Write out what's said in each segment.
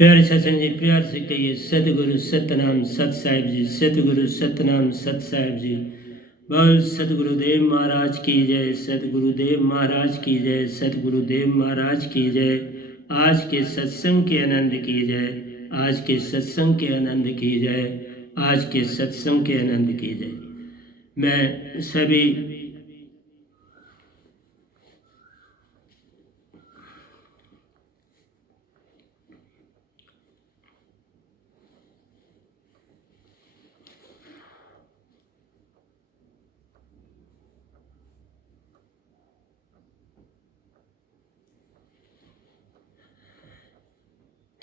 प्यारे सत्संग जी, प्यार से कहिए सतगुरु सतनाम सत साहिब जी, सतगुरु सतनाम सत साहिब जी। बोल सतगुरुदेव महाराज की जय, सतगुरुदेव महाराज की जय, सतगुरुदेव महाराज की जय। आज के सत्संग के आनंद की जय, आज के सत्संग के आनंद की जय, आज के सत्संग के आनंद की जय। मैं सभी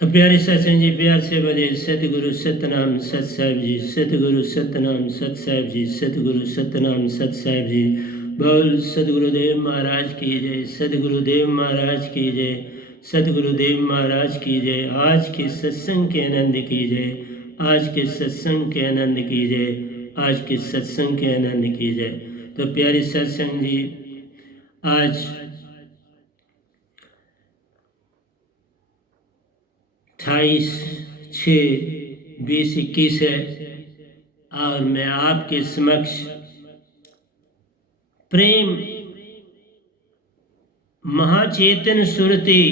तो प्यारे सत्संग जी, प्यार से बोले सतगुरु सतनाम सत साहिब जी, सतगुरु सतनाम सत साहिब जी, सतगुरु सतनाम सत साहिब जी। बोल सतगुरुदेव महाराज की जय, सतगुरुदेव महाराज की जय, सतगुरुदेव महाराज की जय। आज के सत्संग के आनंद की जय, आज के सत्संग के आनंद की जय, आज के सत्संग के आनंद की जय। तो प्यारे सत्संग जी, आज 28/6/2021 है और मैं आपके समक्ष प्रेम महाचेतन सुरति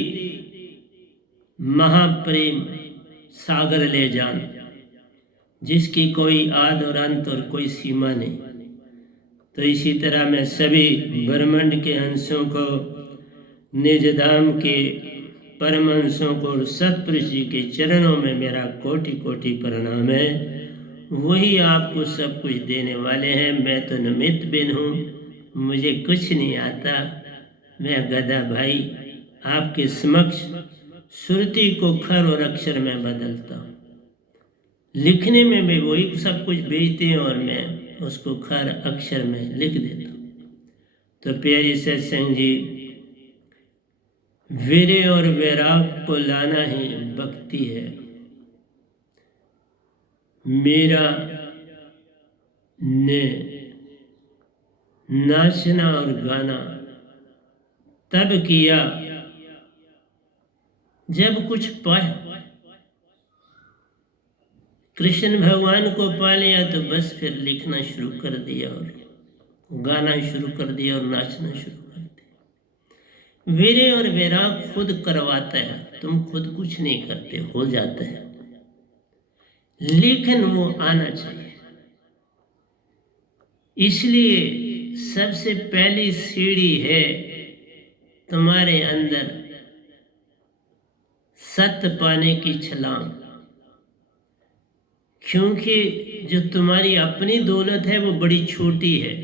महाप्रेम सागर ले जान, जिसकी कोई आद और अंत और कोई सीमा नहीं। तो इसी तरह मैं सभी ब्रह्मांड के अंशों को, निज धाम के परम अंशों को और सतपुरुष जी के चरणों में मेरा कोटि कोटि प्रणाम है। वही आपको सब कुछ देने वाले हैं। मैं तो निमित्त बिन हूँ, मुझे कुछ नहीं आता। मैं गधा भाई आपके समक्ष श्रुति को खर और अक्षर में बदलता हूँ। लिखने में भी वही सब कुछ भेजते हैं और मैं उसको खर अक्षर में लिख देता हूँ। तो प्यारी सत्संग जी, वीर्य और वैराग को लाना ही भक्ति है। मीरा ने नाचना और गाना तब किया जब कुछ पाया। कृष्ण भगवान को पा लिया तो बस फिर लिखना शुरू कर दिया और गाना शुरू कर दिया और नाचना शुरू कर दिया। वीर्य और वैराग खुद करवाता है, तुम खुद कुछ नहीं करते, हो जाता है, लेकिन वो आना चाहिए। इसलिए सबसे पहली सीढ़ी है तुम्हारे अंदर सत्य पाने की छलांग। क्योंकि जो तुम्हारी अपनी दौलत है वो बड़ी छोटी है।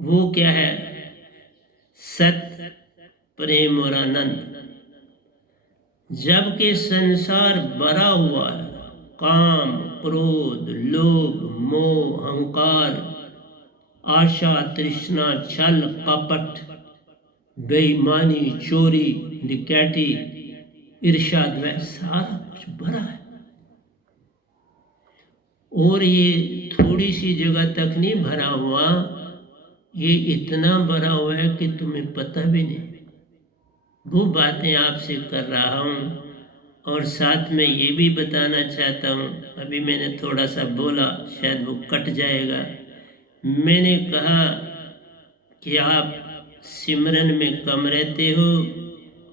वो क्या है? सत्य, प्रेम और आनंद। जबकि संसार भरा हुआ है काम, क्रोध, लोभ, मोह, अहंकार, आशा, तृष्णा, छल, कपट, बेईमानी, चोरी, डकैती, ईर्ष्या, द्वेष, सारा कुछ भरा है। और ये थोड़ी सी जगह तक नहीं भरा हुआ, ये इतना भरा हुआ है कि तुम्हें पता भी नहीं। वो बातें आपसे कर रहा हूँ और साथ में ये भी बताना चाहता हूँ। अभी मैंने थोड़ा सा बोला, शायद वो कट जाएगा। मैंने कहा कि आप सिमरन में कम रहते हो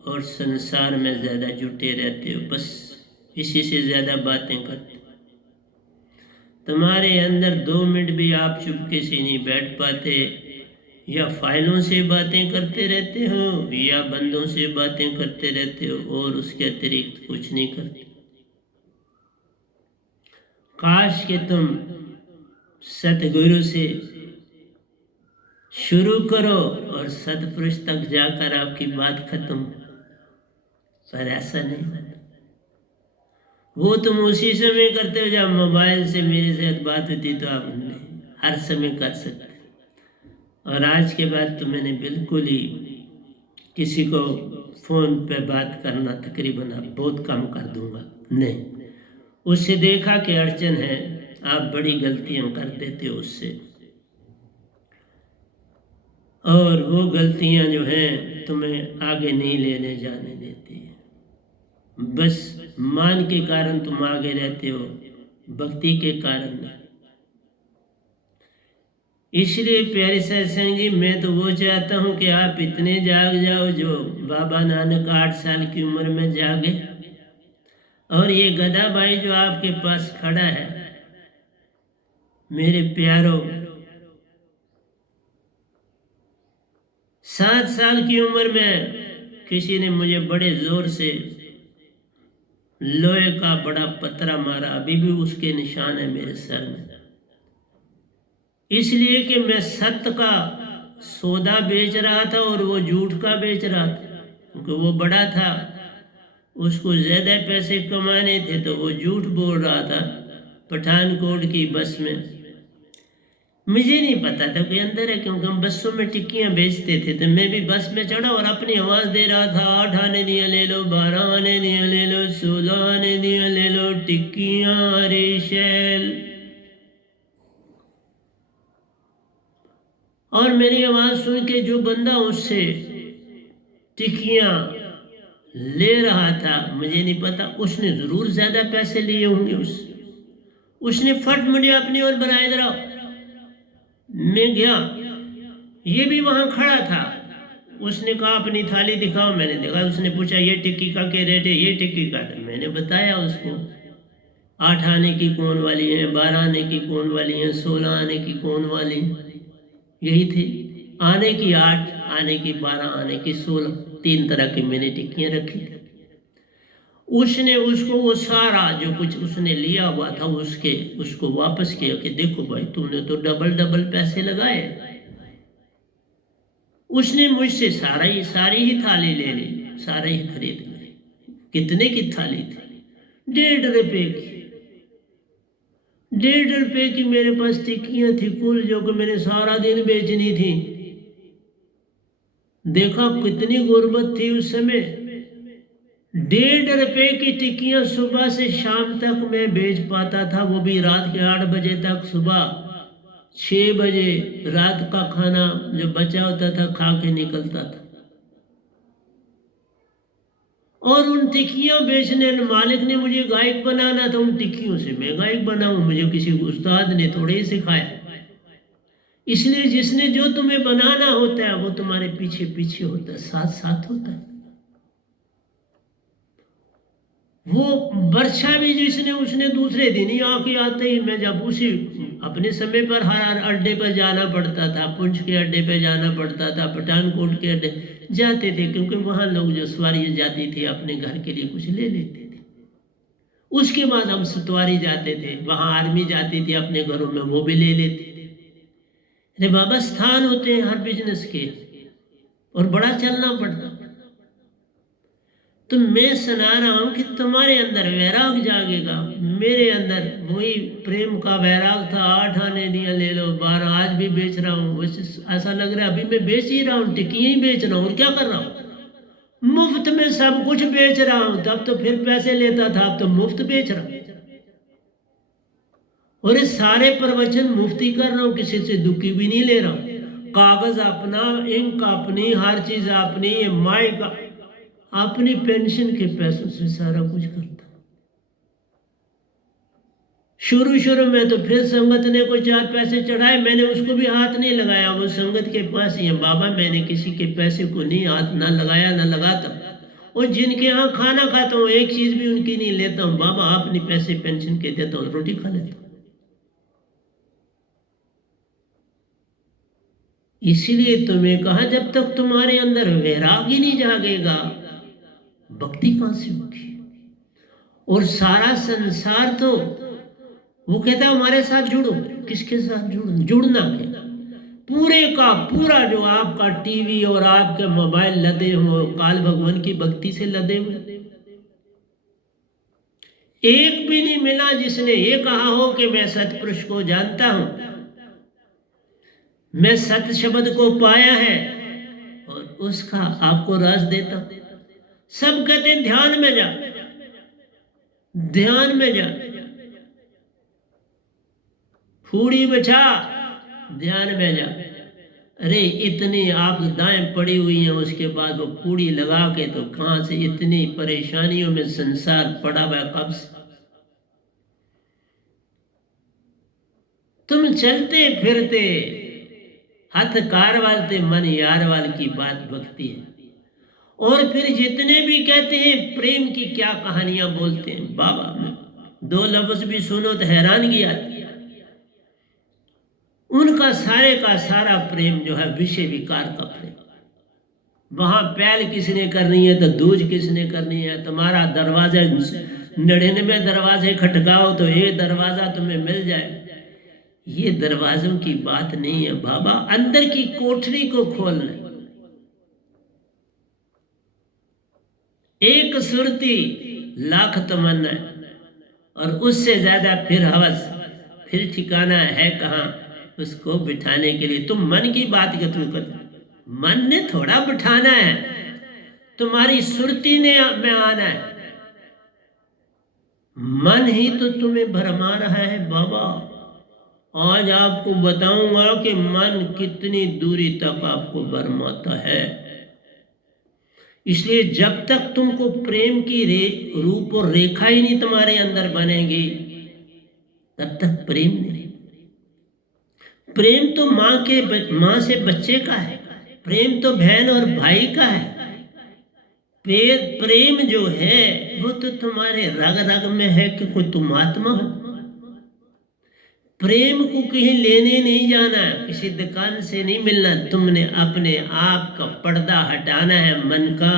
और संसार में ज़्यादा जुटे रहते हो, बस इसी से ज़्यादा बातें करते। तुम्हारे अंदर 2 मिनट भी आप चुपके से नहीं बैठ पाते, या फाइलों से बातें करते रहते हो या बंदों से बातें करते रहते हो और उसके अतिरिक्त कुछ नहीं करते। काश कि तुम सतगुरु से शुरू करो और सतपुरुष तक जाकर आपकी बात खत्म, पर ऐसा नहीं होता। वो तुम उसी समय करते हो जब मोबाइल से मेरे साथ बात होती, तो आप हर समय कर सकते। और आज के बाद तो मैंने बिल्कुल ही किसी को फ़ोन पे बात करना तकरीबन अब बहुत कम कर दूंगा। नहीं, उससे देखा कि अड़चन है, आप बड़ी गलतियां कर देते हो उससे, और वो गलतियां जो हैं तुम्हें आगे नहीं लेने जाने देती। बस मान के कारण तुम आगे रहते हो, भक्ति के कारण नहीं। इसलिए प्यारे सत्संग जी, मैं तो वो चाहता हूँ कि आप इतने जाग जाओ जो बाबा नानक 8 साल की उम्र में जागे। और ये गधा भाई जो आपके पास खड़ा है, मेरे प्यारों, 7 साल की उम्र में किसी ने मुझे बड़े जोर से लोहे का बड़ा पत्थर मारा, अभी भी उसके निशान है मेरे सर में। इसलिए कि मैं सत्य का सौदा बेच रहा था और वो झूठ का बेच रहा था, क्योंकि वो बड़ा था, उसको ज्यादा पैसे कमाने थे, तो वो झूठ बोल रहा था। पठानकोट की बस में मुझे नहीं पता था कि अंदर है, क्योंकि हम बसों में टिक्कियां बेचते थे, तो मैं भी बस में चढ़ा और अपनी आवाज दे रहा था, 8 आने दिया ले लो, 12 आने दिया ले लो, 16 आने दिया ले लो, टिक्कियां रेशेल। और मेरी आवाज सुन के जो बंदा उससे टिक्कियां ले रहा था, मुझे नहीं पता, उसने जरूर ज्यादा पैसे लिए होंगे। उसने फट मुझे अपनी ओर बनाए रहा। मैं गया, ये भी वहां खड़ा था। उसने कहा अपनी थाली दिखाओ, मैंने देखा। उसने पूछा ये टिक्की का क्या रेट है, ये टिक्की का। मैंने बताया उसको, 8 आने की कौन वाली है, 12 आने की कौन वाली है, 16 आने की कौन वाली, यही थी। आने की 8, आने की 12, आने की 16, 3 तरह की मैंने टिक्कियां रखी थी। उसने उसको वो सारा जो कुछ उसने लिया हुआ था उसको वापस किया कि देखो भाई, तुमने तो डबल डबल पैसे लगाए। उसने मुझसे सारी ही थाली ले ली, सारा ही खरीद ली। कितने की थाली थी? 1.5 रुपए की। 1.5 रुपए की मेरे पास टिक्कियां थी कुल, जो कि मैंने सारा दिन बेचनी थी। देखा कितनी गुर्बत थी उस समय। 1.5 रुपए की टिक्कियां सुबह से शाम तक मैं बेच पाता था, वो भी रात के 8 बजे तक। सुबह 6 बजे रात का खाना जो बचा होता था खा के निकलता था। और उन टिक्कियां बेचने मालिक ने मुझे गायक बनाना था। उन टिक्कियों से मैं गायक बनाऊं, मुझे किसी उस्ताद ने थोड़े ही सिखाया। इसलिए जिसने जो तुम्हें बनाना होता है वो तुम्हारे पीछे पीछे होता है, साथ साथ होता है। वो वर्षा भी जिसने, उसने दूसरे दिन ही आके आते ही, मैं जब उसी अपने समय पर हर अड्डे पर जाना पड़ता था, पुंछ के अड्डे पर जाना पड़ता था, पठानकोट के अड्डे जाते थे, क्योंकि वहां लोग जो सवारी जाती थी अपने घर के लिए कुछ ले लेते थे। उसके बाद हम सतवारी जाते थे, वहां आर्मी जाती थी अपने घरों में, वो भी ले लेते थे। अरे बाबा, स्थान होते हैं हर बिजनेस के, और बड़ा चलना पड़ता। तो मैं सुना रहा हूं कि तुम्हारे अंदर वैराग जागेगा। मेरे अंदर वही प्रेम का वैराग था। 8 आने दिया ले लो, 12, आज भी बेच रहा हूँ। वैसे ऐसा लग रहा है अभी मैं बेच ही रहा हूँ, टिक्कियां ही बेच रहा हूँ, और क्या कर रहा हूँ, मुफ्त में सब कुछ बेच रहा हूँ। तब तो फिर पैसे लेता था, अब तो मुफ्त बेच रहा हूँ। और ये सारे प्रवचन मुफ्ती कर रहा हूँ, किसी से दुखी भी नहीं ले रहा हूँ। कागज अपना, इंक अपनी, हर चीज अपनी, ये माइक अपनी, पेंशन के पैसों से सारा कुछ करता। शुरू में तो फिर संगत ने कोई 4 पैसे चढ़ाए, मैंने उसको भी हाथ नहीं लगाया। वो संगत के पास ही है। बाबा, मैंने किसी के पैसे को नहीं हाथ ना लगाया ना लगाता। और जिनके यहाँ खाना खाता हूँ, एक चीज भी उनकी नहीं लेता हूँ। बाबा, अपने पैसे पेंशन के देता हूँ, रोटी खा लेता हूँ। इसीलिए तुम्हें कहा, जब तक तुम्हारे अंदर वैराग ही नहीं जागेगा, भक्ति कहां से होगी। और सारा संसार तो वो कहता है हमारे साथ जुड़ो। किसके साथ जुड़ना क्या? पूरे का पूरा जो आपका टीवी और आपके मोबाइल लदे हो, काल भगवान की भक्ति से लदे हुए। एक भी नहीं मिला जिसने ये कहा हो कि मैं सतपुरुष को जानता हूं, मैं सत्य शब्द को पाया है और उसका आपको रस देता हूं। सब कहते हैं ध्यान में जा, ध्यान में जा, फूड़ी बचा, ध्यान में जा। अरे इतनी आपदाएं पड़ी हुई हैं, उसके बाद वो कूड़ी लगा के, तो कहाँ से इतनी परेशानियों में संसार पड़ा हुआ है कब से। तुम चलते फिरते हथ कारवाल ते मन यारवाल की बात भक्ति है। और फिर जितने भी कहते हैं प्रेम की क्या कहानियां बोलते हैं बाबा, में दो लफ्ज भी सुनो तो हैरानगी आती है। उनका सारे का सारा प्रेम जो है विषय विकार का प्रेम। वहां पहल किसने करनी है तो दूज किसने करनी है। तुम्हारा दरवाजा 99 दरवाजे खटकाओ तो ये दरवाजा तुम्हें मिल जाए, ये दरवाजों की बात नहीं है बाबा। अंदर की कोठरी को खोलना। एक सुरती लाख तमन्ना, और उससे ज्यादा फिर हवस, फिर ठिकाना है कहाँ उसको बिठाने के लिए। तुम मन की बात के तू कर, मन ने थोड़ा बिठाना है, तुम्हारी सुरती ने में आना है। मन ही तो तुम्हें भरमा रहा है बाबा। आज आपको बताऊंगा कि मन कितनी दूरी तक आपको भरमाता है। इसलिए जब तक तुमको प्रेम की रूप और रेखा ही नहीं तुम्हारे अंदर बनेगी, तब तक प्रेम नहीं। प्रेम तो माँ से बच्चे का है, प्रेम तो बहन और भाई का है। प्रेम जो है वो तो तुम्हारे रग रग में है कि कोई तुम आत्मा हो। प्रेम को कहीं लेने नहीं जाना, किसी दुकान से नहीं मिलना। तुमने अपने आप का पर्दा हटाना है मन का।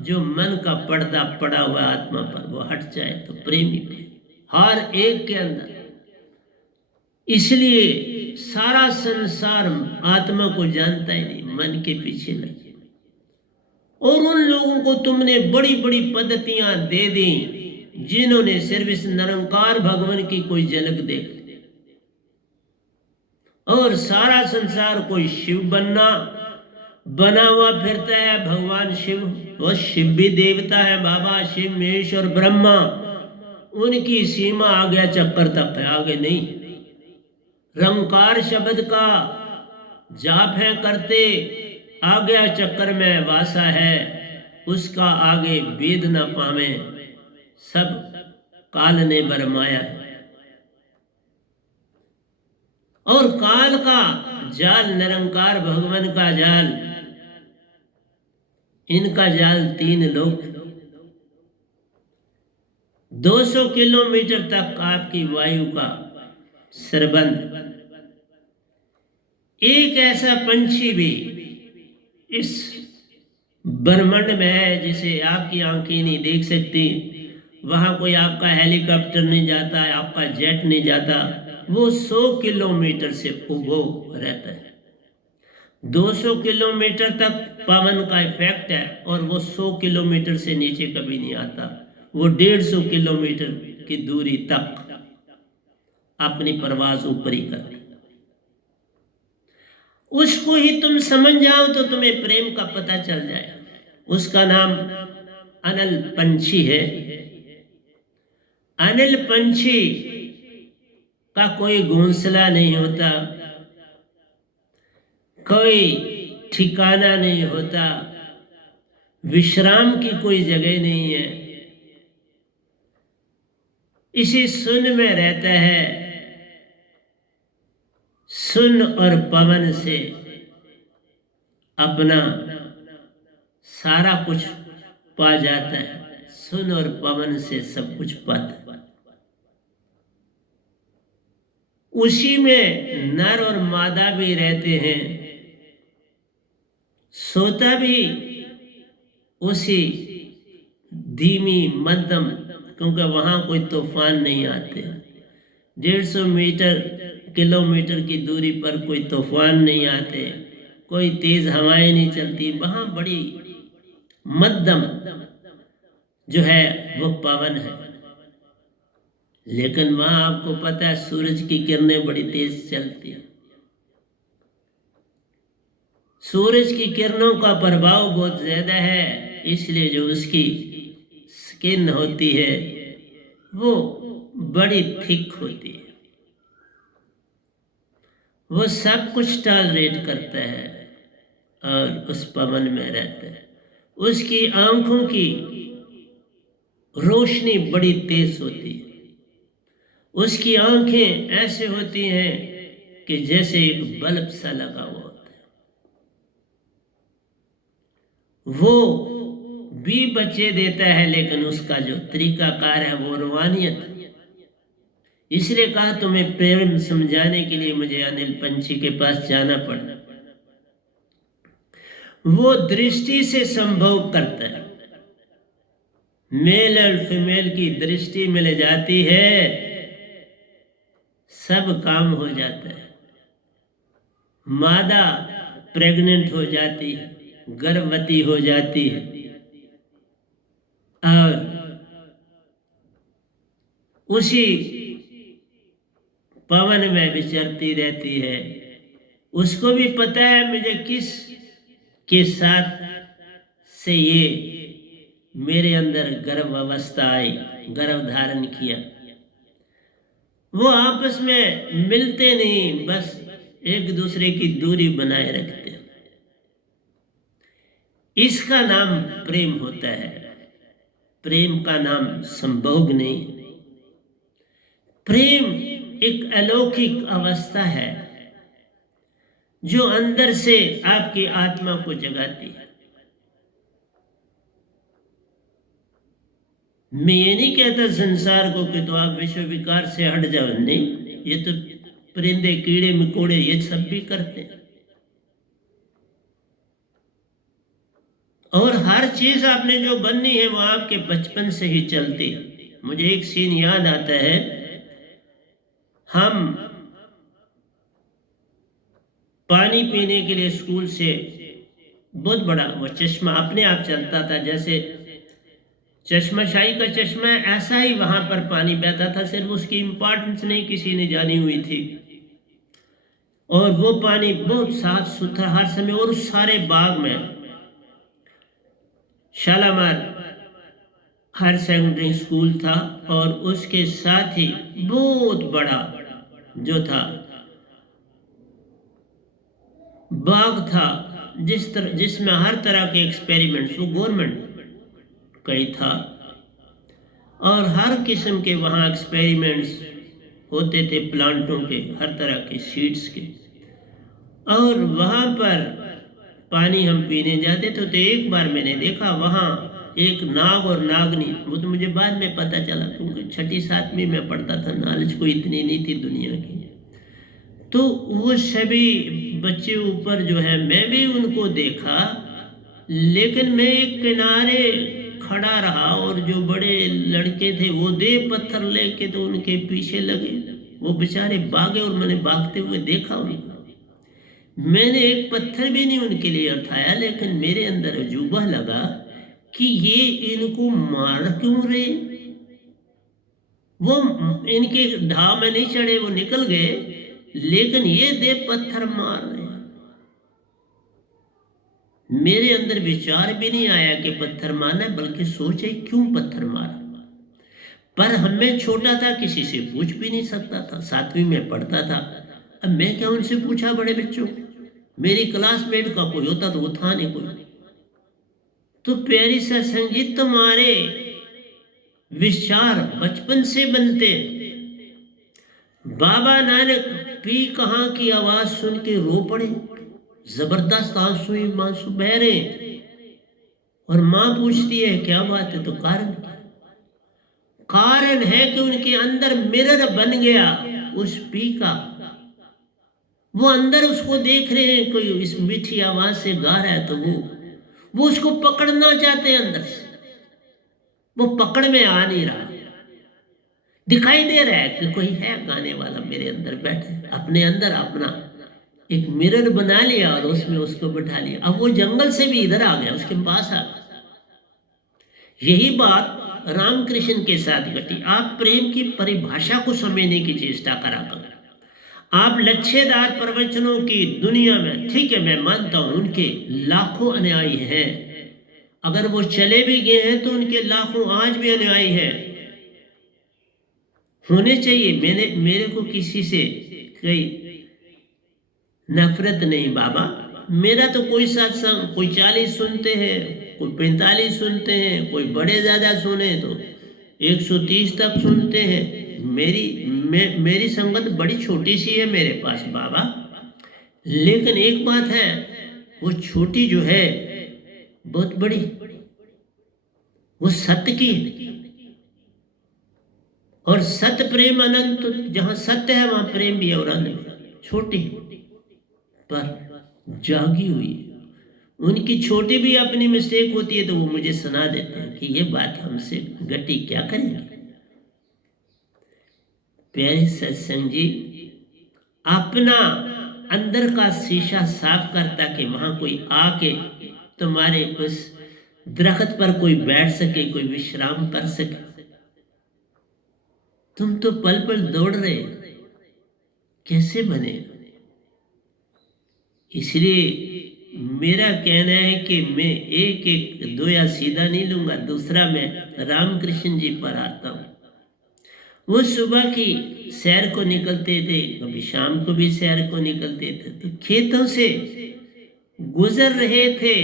जो मन का पर्दा पड़ा हुआ आत्मा पर वो हट जाए तो प्रेम ही हर एक के अंदर। इसलिए सारा संसार आत्मा को जानता ही नहीं, मन के पीछे लगे। और उन लोगों को तुमने बड़ी बड़ी पद्धतियां दे दी जिन्होंने सिर्फ इस निरंकार भगवान की कोई झलक देख, और सारा संसार कोई शिव बना हुआ फिरता है। भगवान शिव, वो शिव भी देवता है बाबा। शिव महेश और ब्रह्मा, उनकी सीमा आ गया चक्कर तक है, आगे नहीं। रंकार शब्द का जाप है करते, आ गया चक्कर में वासा है, उसका आगे वेद न पावे, सब काल ने बरमाया है। और काल का जाल, निरंकार भगवान का जाल, इनका जाल 3 लोग। 200 किलोमीटर तक आपकी वायु का सरबंध। एक ऐसा पंछी भी इस ब्रह्मांड में है जिसे आपकी आंखें नहीं देख सकती। वहां कोई आपका हेलीकॉप्टर नहीं जाता है, आपका जेट नहीं जाता। वो 100 किलोमीटर से उभो रहता है। 200 किलोमीटर तक पवन का इफेक्ट है, और वो 100 किलोमीटर से नीचे कभी नहीं आता। वो 150 किलोमीटर की दूरी तक अपनी परवाज ऊपर ही करती। उसको ही तुम समझ जाओ तो तुम्हें प्रेम का पता चल जाए। उसका नाम अनिल पंछी है। अनिल पंछी का कोई घोंसला नहीं होता, कोई ठिकाना नहीं होता, विश्राम की कोई जगह नहीं है। इसी सुन में रहता है। सुन और पवन से अपना सारा कुछ पा जाता है। सुन और पवन से सब कुछ पाता है। उसी में नर और मादा भी रहते हैं, सोता भी उसी धीमी मध्यम, क्योंकि वहां कोई तूफान नहीं आते। 150 किलोमीटर की दूरी पर कोई तूफान नहीं आते, कोई तेज हवाएं नहीं चलती। वहां बड़ी मध्यम जो है वो पवन है। लेकिन वहां आपको पता है सूरज की किरणें बड़ी तेज चलती है। सूरज की किरणों का प्रभाव बहुत ज्यादा है, इसलिए जो उसकी स्किन होती है वो बड़ी थिक होती है। वो सब कुछ टॉलरेट करता है और उस पवन में रहता है। उसकी आंखों की रोशनी बड़ी तेज होती है। उसकी आंखें ऐसे होती हैं कि जैसे एक बल्ब सा लगा हुआ होता है। वो भी बच्चे देता है, लेकिन उसका जो तरीकाकार है वो रूहानियत। इसलिए कहा तुम्हें प्रेम समझाने के लिए मुझे अनिल पंछी के पास जाना पड़ा। वो दृष्टि से संभोग करता है। मेल और फीमेल की दृष्टि मिल जाती है, सब काम हो जाता है। मादा प्रेग्नेंट हो जाती है, गर्भवती हो जाती है और उसी पवन में विचरती रहती है। उसको भी पता है मुझे किस के साथ से ये मेरे अंदर गर्भ अवस्था आई, गर्भ धारण किया। वो आपस में मिलते नहीं, बस एक दूसरे की दूरी बनाए रखते हैं। इसका नाम प्रेम होता है। प्रेम का नाम संभोग नहीं। प्रेम एक अलौकिक अवस्था है जो अंदर से आपकी आत्मा को जगाती है। मैं ये नहीं कहता संसार को कि तो आप विश्व विकार से हट जाओ, नहीं, ये तो परिंदे कीड़े मकोड़े ये सब भी करते हैं। और हर चीज आपने जो बननी है वो आपके बचपन से ही चलती है। मुझे एक सीन याद आता है, हम पानी पीने के लिए स्कूल से बहुत बड़ा वो चश्मा अपने आप चलता था, जैसे चश्माशाही का चश्मा ऐसा ही वहां पर पानी बहता था। सिर्फ उसकी इंपॉर्टेंस नहीं किसी ने जानी हुई थी। और वो पानी बहुत साफ सुथरा हर समय, और उस सारे बाग में शालामार हायर सेकेंडरी स्कूल था और उसके साथ ही बहुत बड़ा जो था बाग था, जिसमें हर तरह के एक्सपेरिमेंट्स वो गवर्नमेंट का ही था और हर किस्म के वहाँ एक्सपेरिमेंट्स होते थे, प्लांटों के, हर तरह के सीड्स के। और वहाँ पर पानी हम पीने जाते थे तो एक बार मैंने देखा वहाँ एक नाग और नागनी, वो तो मुझे बाद में पता चला क्योंकि छठी सातवीं में पढ़ता था, नॉलेज कोई इतनी नहीं थी दुनिया की। तो वो सभी बच्चे ऊपर जो है, मैं भी उनको देखा, लेकिन मैं एक किनारे खड़ा रहा और जो बड़े लड़के थे वो दे पत्थर लेके तो उनके पीछे लगे। वो बेचारे भागे और मैंने भागते हुए देखा उनको। मैंने एक पत्थर भी नहीं उनके लिए उठाया, लेकिन मेरे अंदर अजूबा लगा कि ये इनको मार क्यों रहे। वो इनके धाव में नहीं चढ़े, वो निकल गए, लेकिन ये दे पत्थर मार रहे। मेरे अंदर विचार भी नहीं आया कि पत्थर मारना, बल्कि सोचे क्यों पत्थर मारा। पर हमें छोटा था, किसी से पूछ भी नहीं सकता था, सातवीं में पढ़ता था। अब मैं क्या उनसे पूछा बड़े बच्चों, मेरी क्लासमेट का कोई होता तो वो था नहीं कोई। तो प्यारी सत्संग जी, तुम्हारे विचार बचपन से बनते। बाबा नानक पी कहाँ की आवाज सुन के रो पड़े, जबरदस्त आंसू ही मांसू बह रहे। और मां पूछती है क्या बात है, तो कारण है कि उनके अंदर मिरर बन गया उस पी का। वो अंदर उसको देख रहे हैं, कोई इस मीठी आवाज से गा रहा है तो वो उसको पकड़ना चाहते हैं अंदर से, वो पकड़ में आ नहीं रहा। दिखाई दे रहा है कि कोई है गाने वाला मेरे अंदर बैठे, अपने अंदर अपना एक मिरर बना लिया और उसमें उसको बैठा लिया। अब वो जंगल से भी इधर आ गया, उसके पास आ गया। यही बात रामकृष्ण के साथ घटी। आप प्रेम की परिभाषा को समझने की चेष्टा करा करो। आप लच्छेदार प्रवचनों की दुनिया में, ठीक है मैं मानता हूं उनके लाखों अनुयायी हैं, अगर वो चले भी गए हैं तो उनके लाखों आज भी अनुयायी हैं, होने चाहिए। मेरे को किसी से कई नफरत नहीं बाबा, मेरा तो कोई सत्संग, कोई 40 सुनते हैं, कोई 45 सुनते हैं, कोई बड़े ज़्यादा सुने तो 130 तक सुनते हैं। मेरी संगत बड़ी छोटी सी है मेरे पास बाबा, लेकिन एक बात है, वो छोटी जो है बहुत बड़ी, वो सत्य की है। और सत्य प्रेम अनंत, तो जहां सत्य है वहां प्रेम भी है और अनंत। छोटी पर जागी हुई है। उनकी छोटी भी अपनी मिस्टेक होती है तो वो मुझे सुना देते हैं कि ये बात हमसे घटी, क्या करेंगे। प्यारे सत्संग जी, अपना अंदर का शीशा साफ कर, ताकि वहां कोई आके तुम्हारे उस दरख्त पर कोई बैठ सके, कोई विश्राम कर सके। तुम तो पल पल दौड़ रहे, कैसे बने। इसलिए मेरा कहना है कि मैं एक एक दोया सीधा नहीं लूंगा, दूसरा मैं रामकृष्ण जी पर आता हूं। वो सुबह की सैर को निकलते थे, कभी शाम को भी सैर को निकलते थे, तो खेतों से गुजर रहे थे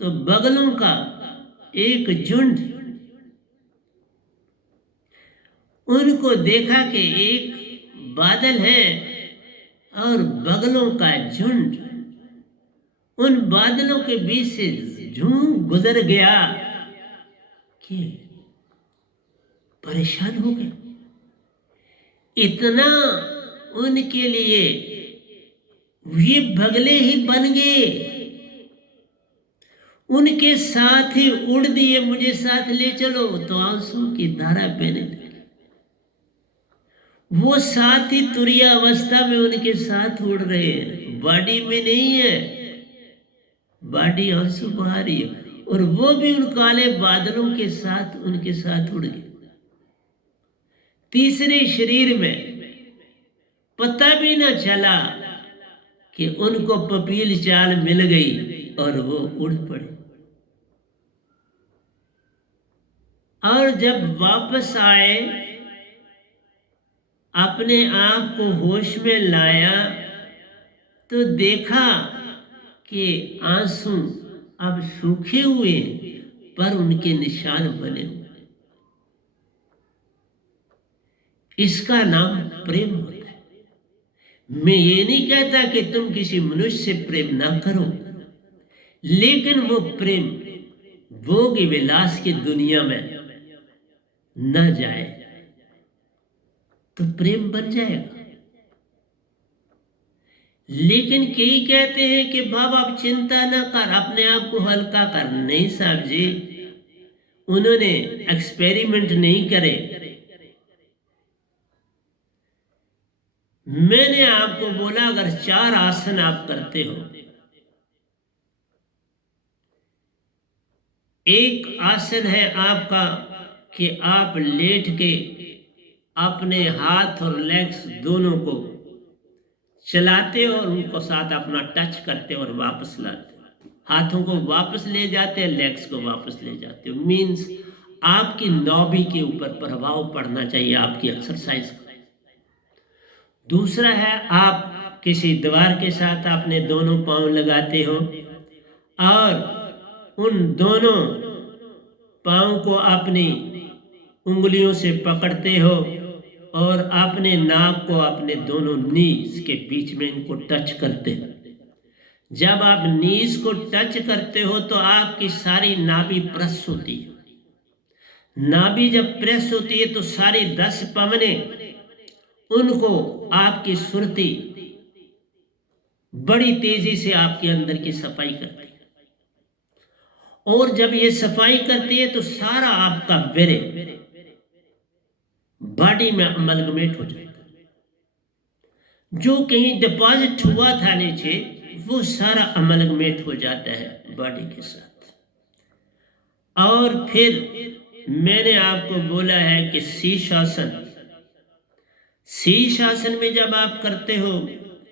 तो बगलों का एक झुंड, उनको देखा कि एक बादल है और बगलों का झुंड, उन बादलों के बीच से झूम गुजर गया कि परेशान हो गए। इतना उनके लिए ये बगले ही बन गए, उनके साथ ही उड़ दिए, मुझे साथ ले चलो, तो आंसू की धारा बहने लगी। वो साथ ही तुरीय अवस्था में उनके साथ उड़ रहे हैं, बॉडी में नहीं है, बॉडी आंसू बहा रही है, और वो भी उन काले बादलों के साथ उनके साथ उड़ गए। तीसरे शरीर में पता भी ना चला कि उनको पपील चाल मिल गई और वो उड़ पड़े। और जब वापस आए, अपने आप को होश में लाया, तो देखा कि आंसू अब सूखे हुए पर उनके निशान बने हुए। इसका नाम प्रेम होता है। मैं ये नहीं कहता कि तुम किसी मनुष्य से प्रेम ना करो, लेकिन वो प्रेम भोग विलास की दुनिया में न जाए तो प्रेम बन जाएगा। लेकिन कई कहते हैं कि बाबा आप चिंता ना कर, अपने आप को हल्का कर। नहीं साहब जी, उन्होंने एक्सपेरिमेंट नहीं करे। मैंने आपको बोला अगर 4 आसन आप करते हो, एक आसन है आपका कि आप लेट के अपने हाथ और लेग्स दोनों को चलाते हो और उनको साथ अपना टच करते हो और वापस लाते हो, हाथों को वापस ले जाते हैं, लेग्स को वापस ले जाते हो। मीन्स आपकी नौबी के ऊपर प्रभाव पड़ना चाहिए आपकी एक्सरसाइज का। दूसरा है आप किसी दीवार के साथ अपने दोनों पांव लगाते हो और उन दोनों पांव को अपनी उंगलियों से पकड़ते हो और अपने नाक को अपने दोनों नीज के बीच में इनको टच करते हो। जब आप नीज को टच करते हो तो आपकी सारी नाभि प्रेस होती है। नाभि जब प्रेस होती है तो सारी 10 पवने, उनको आपकी सुरती बड़ी तेजी से आपके अंदर की सफाई करती है। और जब ये सफाई करती है तो सारा आपका बेरे बॉडी में अमलगमेट हो जाता है। जो कहीं डिपॉजिट हुआ था नीचे, वो सारा अमलगमेट हो जाता है बॉडी के साथ। और फिर मैंने आपको बोला है कि शीर्षासन, शीर्षासन में जब आप करते हो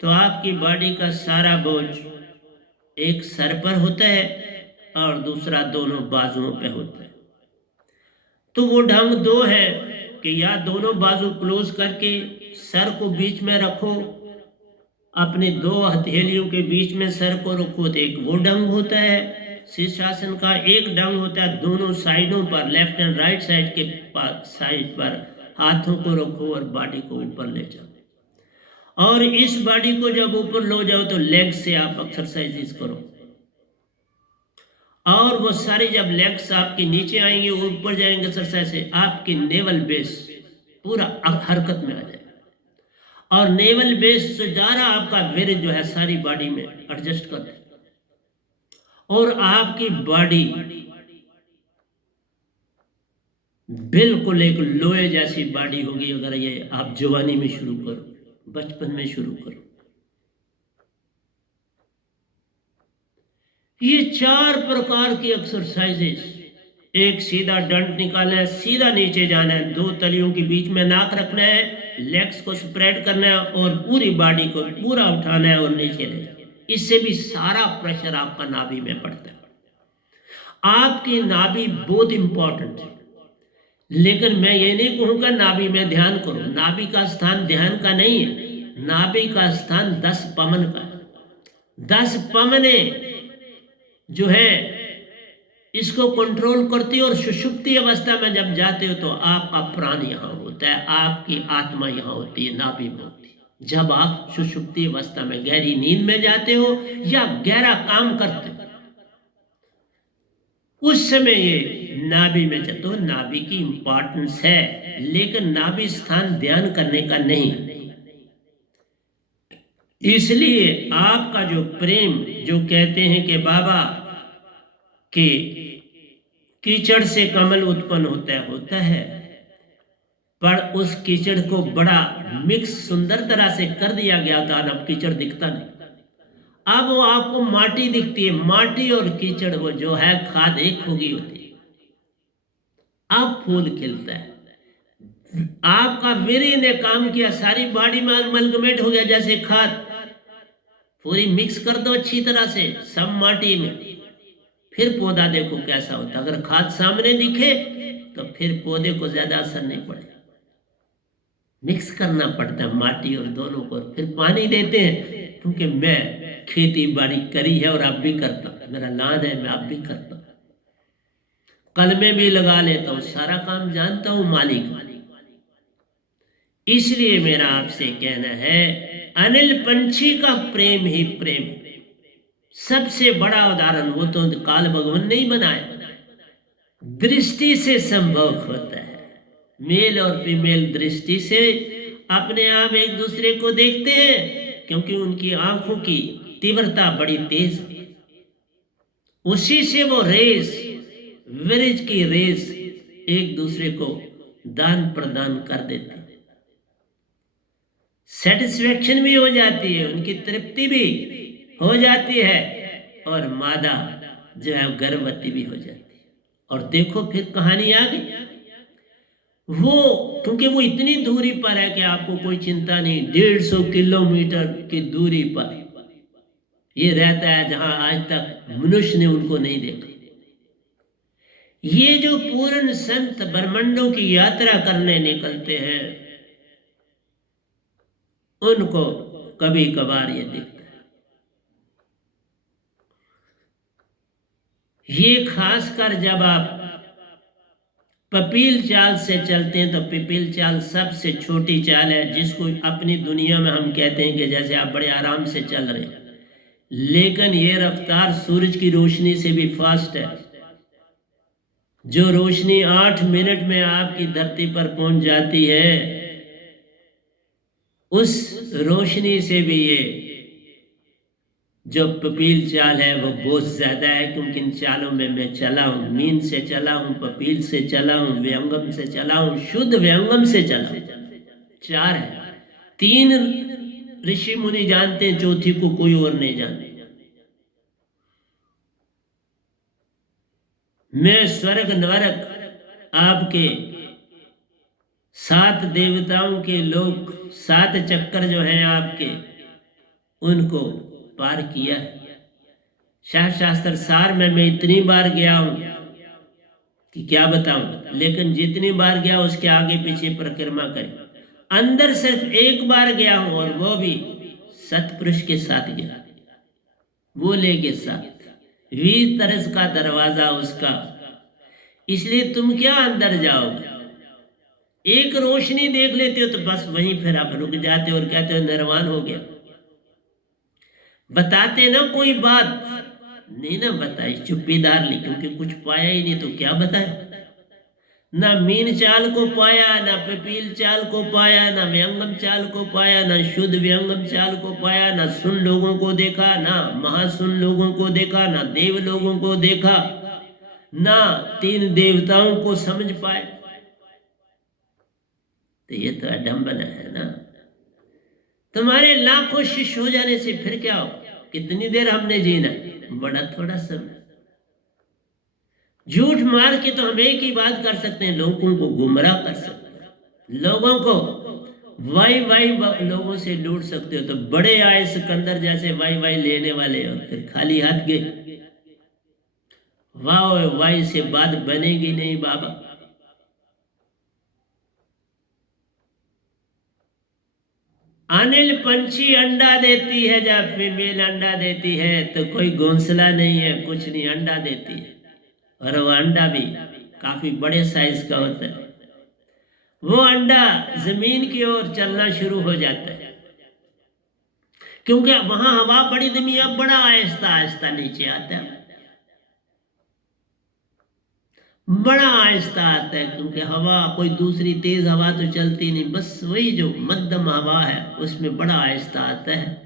तो आपकी बॉडी का सारा बोझ एक सर पर होता है और दूसरा दोनों बाजुओं पे होता है। तो वो ढंग 2 है कि या दोनों बाजू क्लोज करके सर को बीच में रखो अपने दो हथेलियों के बीच में सर को रखो तो एक वो डंग होता है शीर्षासन का, एक डंग होता है दोनों साइडों पर, लेफ्ट एंड राइट साइड के साइड पर हाथों को रखो और बॉडी को ऊपर ले जाओ। और इस बॉडी को जब ऊपर ले जाओ तो लेग से आप एक्सरसाइजेस करो, और वो सारी जब लेग्स आपके नीचे आएंगे ऊपर जाएंगे एक्सरसाइज से, आपकी नेवल बेस पूरा हरकत में आ जाएगा, और नेवल बेस से द्वारा आपका वेट जो है सारी बॉडी में एडजस्ट कर देगा, और आपकी बॉडी बिल्कुल एक लोहे जैसी बॉडी होगी। अगर ये आप जवानी में शुरू करो, बचपन में शुरू करो। ये 4 प्रकार की एक्सरसाइजेस, एक सीधा डंड निकालना है, सीधा नीचे जाना है, 2 तलियों के बीच में नाक रखना है, लेग्स को स्प्रेड करना है और पूरी बॉडी को पूरा उठाना है और नीचे ले जाना है। इससे भी सारा प्रेशर आपका नाभि में पड़ता है। आपकी नाभि बहुत इंपॉर्टेंट है, लेकिन मैं ये नहीं कहूँगा नाभि में ध्यान करो। नाभि का स्थान ध्यान का नहीं है, नाभि का स्थान 10 पवन का है। 10 पवने जो है इसको कंट्रोल करती है, और सुषुप्ति अवस्था में जब जाते हो तो आपका प्राण यहाँ होता है, आपकी आत्मा यहाँ होती है, नाभि में होती है। जब आप सुषुप्ति अवस्था में गहरी नींद में जाते हो या गहरा काम करते हो, उस समय ये नाभि में जाते हो। नाभि की इंपॉर्टेंस है, लेकिन नाभि स्थान ध्यान करने का नहीं। इसलिए आपका जो प्रेम, जो कहते हैं कि बाबा कि कीचड़ से कमल उत्पन्न होता है, पर उस कीचड़ को बड़ा मिक्स सुंदर तरह से कर दिया गया था, अब कीचड़ दिखता नहीं। अब वो आपको माटी दिखती है, माटी और कीचड़ वो जो है खाद एक होगी होती है। अब फूल खिलता है। आपका वीर्य ने काम किया, सारी बॉडी में अमलगमेट हो गया जैसे खाद, पूरी मिक्स कर दो अच्छी तरह से सब माटी में, फिर पौधा देखो कैसा होता है। अगर खाद सामने दिखे तो फिर पौधे को ज्यादा असर नहीं पड़ेगा, मिक्स करना पड़ता है माटी और दोनों को, फिर पानी देते हैं। क्योंकि मैं खेती बाड़ी करी है और अब भी करता हूँ, मेरा लान है, मैं अब भी करता हूँ, कलमे भी लगा लेता हूँ, सारा काम जानता हूँ मालिक। इसलिए मेरा आपसे कहना है, अनिल पंछी का प्रेम ही प्रेम, सबसे बड़ा उदाहरण वो तो काल भगवान ने ही बनाया, दृष्टि से संभव होता है। मेल और फीमेल दृष्टि से अपने आप एक दूसरे को देखते हैं, क्योंकि उनकी आंखों की तीव्रता बड़ी तेज है। उसी से वो रेस, विरज की रेस एक दूसरे को दान प्रदान कर देते, सेटिस्फेक्शन भी हो जाती है, उनकी तृप्ति भी हो जाती है, और मादा जो है गर्भवती भी हो जाती है। और देखो फिर कहानी आ गई, वो क्योंकि वो इतनी दूरी पर है कि आपको कोई चिंता नहीं, 150 किलोमीटर की दूरी पर ये रहता है, जहां आज तक मनुष्य ने उनको नहीं देखा। ये जो पूर्ण संत ब्रह्मांडों की यात्रा करने निकलते हैं, उनको कभी कभार ये दिखता है। ये खासकर जब आप पपील चाल से चलते हैं, तो पपील चाल सबसे छोटी चाल है, जिसको अपनी दुनिया में हम कहते हैं कि जैसे आप बड़े आराम से चल रहे हैं, लेकिन ये रफ्तार सूरज की रोशनी से भी फास्ट है। जो रोशनी 8 मिनट में आपकी धरती पर पहुंच जाती है, उस रोशनी से भी ये जो पपील चाल है वो बहुत ज्यादा है। क्योंकि इन चालों में मैं चला हूं, मीन से चला हूं, पपील से चला हूं, व्यंगम से चला हूं, शुद्ध व्यंगम से चला हूं। 4 है, 3 ऋषि मुनि जानते हैं, चौथी को कोई और नहीं जानते। मैं स्वर्ग नरक आपके 7 देवताओं के लोग, 7 चक्कर जो है आपके, उनको पार किया है। शास्त्र सार में मैं इतनी बार गया हूं कि क्या बताऊं, लेकिन जितनी बार गया उसके आगे पीछे परिक्रमा करी। अंदर सिर्फ एक बार गया हूं, और वो भी सतपुरुष के साथ गया, बोले के साथ, वीर तरस का दरवाजा उसका। इसलिए तुम क्या अंदर जाओगे, एक रोशनी देख लेते हो तो बस वहीं फिर आप रुक जाते हो और कहते हो निर्वाण हो गया। बताते ना कोई बात नहीं ना बताई, चुप्पीदार ली, क्योंकि कुछ पाया ही नहीं तो क्या बताए। ना मीन चाल को पाया, ना पपील चाल को पाया, ना व्यंगम चाल को पाया, ना शुद्ध व्यंगम चाल को पाया, ना सुन लोगों को देखा, ना महासुन लोगों को देखा, ना देव लोगों को देखा, ना तीन देवताओं को समझ पाए। तो ये तो अडंबना है ना। तुम्हारे लाखों शिष्य हो जाने से फिर क्या हो, कितनी देर हमने जीना, बड़ा थोड़ा समय। झूठ मार के तो हम एक ही बात कर सकते हैं, लोगों को गुमराह कर सकते हैं, लोगों को वाई लोगों से लूट सकते हो। तो बड़े आए सिकंदर जैसे वाई लेने वाले और फिर खाली हाथ गए, वाह वाई से बात बनेगी नहीं बाबा। अनिल पंछी अंडा देती है, जब फीमेल अंडा देती है तो कोई घोंसला नहीं है, कुछ नहीं, अंडा देती है। और वो अंडा भी काफी बड़े साइज का होता है। वो अंडा जमीन की ओर चलना शुरू हो जाता है, क्योंकि वहां हवा बड़ी धीमी है, बड़ा आहिस्ता आहिस्ता नीचे आता है, बड़ा आहिस्ता आता है, क्योंकि हवा कोई दूसरी तेज हवा तो चलती नहीं, बस वही जो मध्यम हवा है उसमें बड़ा आहिस्ता आता है।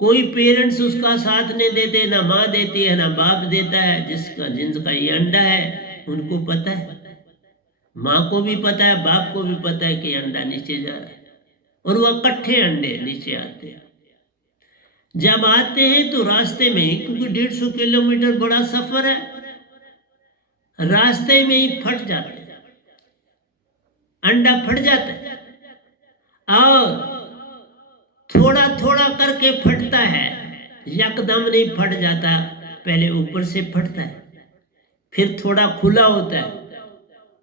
कोई पेरेंट्स उसका साथ नहीं देते, ना माँ देती है ना बाप देता है। जिनका ये अंडा है उनको पता है, माँ को भी पता है, बाप को भी पता है कि अंडा नीचे जा रहा है, और वह इकट्ठे अंडे नीचे आते हैं। जब आते हैं तो रास्ते में ही, क्योंकि 150 किलोमीटर बड़ा सफर है, रास्ते में ही फट जाते हैं, अंडा फट जाता है, और थोड़ा थोड़ा करके फटता है, यकदम नहीं फट जाता, पहले ऊपर से फटता है, फिर थोड़ा खुला होता है,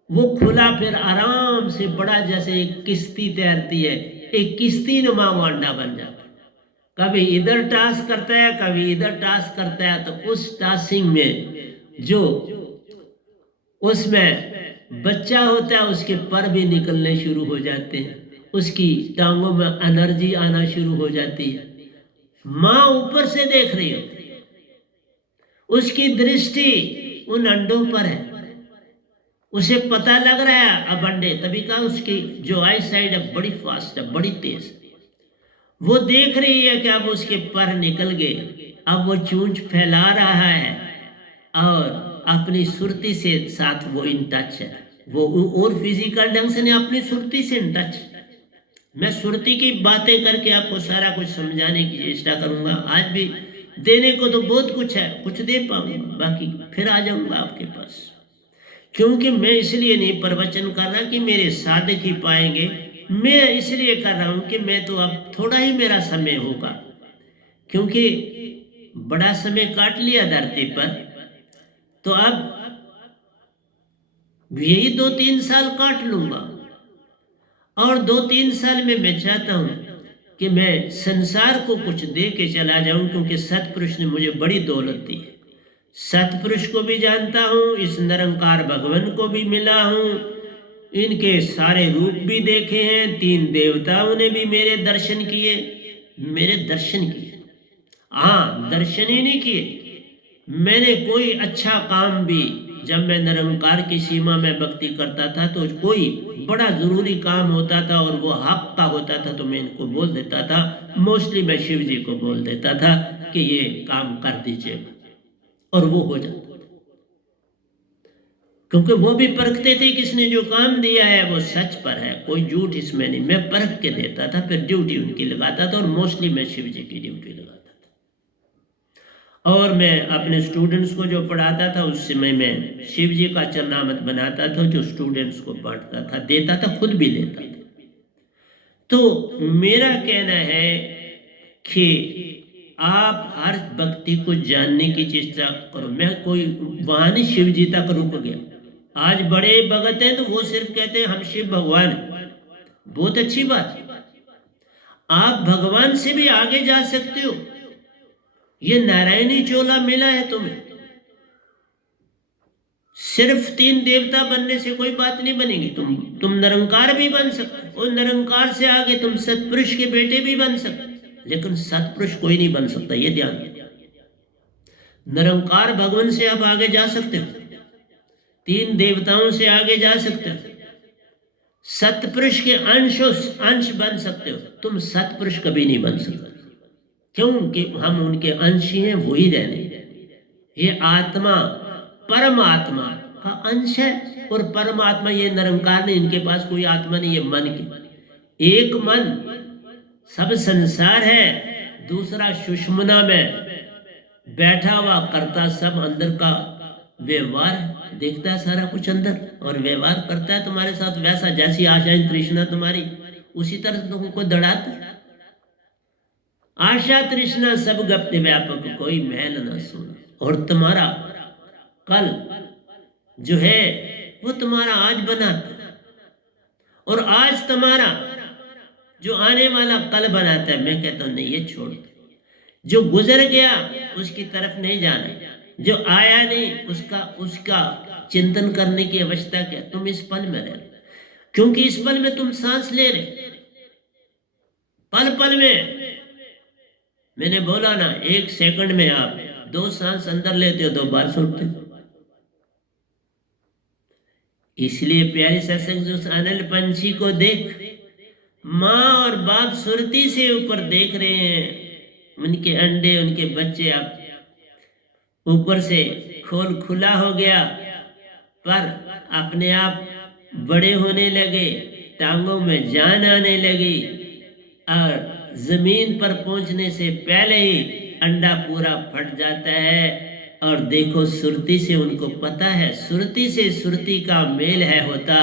वो खुला फिर आराम से बड़ा, जैसे एक किश्ती तैरती है, एक किश्ती नुमा वो अंडा बन जाता है। कभी इधर टास करता है, कभी इधर टास करता है, तो उस टासिंग में जो उसमें बच्चा होता है उसके पर भी निकलने शुरू हो जाते हैं, उसकी टांगों में एनर्जी आना शुरू हो जाती है। माँ ऊपर से देख रही होती है, उसकी दृष्टि उन अंडों पर है, उसे पता लग रहा है अब अंडे, तभी कहा उसकी जो आई साइड है बड़ी फास्ट है, बड़ी तेज, वो देख रही है कि अब उसके पर निकल गए, अब वो चूंच फैला रहा है और अपनी सुरती से साथ वो इन टच है, वो और फिजिकल ढंग से नहीं, अपनी सुरती से इन टच। मैं सुरती की बातें करके आपको सारा कुछ समझाने की चेष्टा करूंगा। आज भी देने को तो बहुत कुछ है, कुछ दे पाऊंगा, बाकी फिर आ जाऊंगा आपके पास, क्योंकि मैं इसलिए नहीं प्रवचन कर रहा कि मेरे साधक ही पाएंगे, मैं इसलिए कर रहा हूं कि मैं तो अब थोड़ा ही मेरा समय होगा, क्योंकि बड़ा समय काट लिया धरती पर, तो अब यही 2-3 साल काट लूंगा, और 2-3 साल में मैं चाहता हूं कि मैं संसार को कुछ दे के चला जाऊं, क्योंकि सतपुरुष ने मुझे बड़ी दौलत दी है। सतपुरुष को भी जानता हूं, इस निरंकार भगवान को भी मिला हूं, इनके सारे रूप भी देखे हैं, 3 देवताओं ने भी मेरे दर्शन किए, हाँ दर्शन ही नहीं किए, मैंने कोई अच्छा काम भी, जब मैं निरंकार की सीमा में भक्ति करता था तो कोई बड़ा जरूरी काम होता था और वो हक का होता था तो मैं इनको बोल देता था, मोस्टली मैं शिव जी को बोल देता था कि ये काम कर दीजिए, और वो हो जाता, क्योंकि वो भी परखते थे किसने जो काम दिया है वो सच पर है, कोई झूठ इसमें नहीं, मैं परख के देता था, फिर ड्यूटी उनकी लगाता था, और मोस्टली मैं शिव जी की ड्यूटी लगाता था। और मैं अपने स्टूडेंट्स को जो पढ़ाता था उस समय मैं शिव जी का चरनामत बनाता था, जो स्टूडेंट्स को बांटता था, देता था, खुद भी लेता था। तो मेरा कहना है कि आप हर व्यक्ति को जानने की चेष्टा करो। मैं कोई वहां नहीं शिव जी तक रुक गया, आज बड़े भगत हैं तो वो सिर्फ कहते हैं हम शिव भगवान, बहुत अच्छी बात, आप भगवान से भी आगे जा सकते हो। ये नारायणी चोला मिला है तुम्हें। सिर्फ 3 देवता बनने से कोई बात नहीं बनेगी। तुम निरंकार भी बन सकते हो, और निरंकार से आगे तुम सतपुरुष के बेटे भी बन सकते, लेकिन सतपुरुष कोई नहीं बन सकता, ये ध्यान। निरंकार भगवान से आप आगे जा सकते हो, 3 देवताओं से आगे जा सकते हो, सतपुरुष के अंश बन सकते हो। तुम सतपुरुष कभी नहीं बन सकते, क्योंकि हम उनके अंश ही हैं, वही रहने। ये आत्मा परमात्मा का अंश है, और परमात्मा ये निरंकार नहीं, इनके पास कोई आत्मा नहीं है। मन की एक मन सब संसार है, दूसरा सुषुम्ना में बैठा हुआ करता सब अंदर का व्यवहार देखता है, सारा कुछ अंदर, और व्यवहार करता है तुम्हारे साथ वैसा, जैसी आशाएं तृष्णा तुम्हारी उसी तरह तुमको दौड़ाता है। आशा तृष्णा सब गप्त व्यापक, कोई महल न सुन। और तुम्हारा कल जो है वो तुम्हारा आज बनाता है, और आज तुम्हारा जो आने वाला कल बनाता है। मैं कहता हूं नहीं, ये छोड़, जो गुजर गया उसकी तरफ नहीं जाना, जो आया नहीं उसका चिंतन करने की अवस्था क्या। तुम इस पल में रह रहे, क्योंकि इस पल में तुम सांस ले रहे, पल पल में। मैंने बोला ना, 1 सेकंड में आप 2 सांस अंदर लेते हो, 2 बाहर छोड़ते हो। इसलिए प्यारे सत्संग, जो अनिल पंछी को देख, माँ और बाप सुरती से ऊपर देख रहे हैं, उनके अंडे उनके बच्चे आप ऊपर से खोल खुला हो गया, पर अपने आप बड़े होने लगे, टांगों में जान आने लगी, और जमीन पर पहुंचने से पहले ही अंडा पूरा फट जाता है। और देखो, सुरती से उनको पता है, सुरती से सुरती का मेल है होता,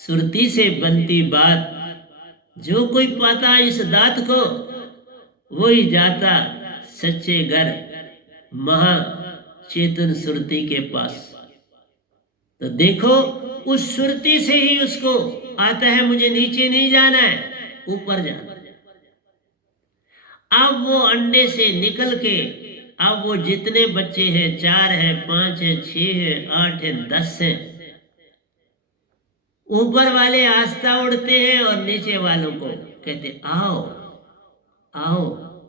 सुरती से बनती बात। जो कोई पाता इस दात को, वही जाता सच्चे घर महाचेतन सुरती के पास। तो देखो, उस सुरती से ही उसको आता है, मुझे नीचे नहीं जाना है, ऊपर जाना। अब वो अंडे से निकल के, अब वो जितने बच्चे हैं, 4 हैं, 5 हैं, 6 हैं, 8 हैं, 10 हैं, ऊपर वाले आस्था उड़ते हैं और नीचे वालों को कहते आओ आओ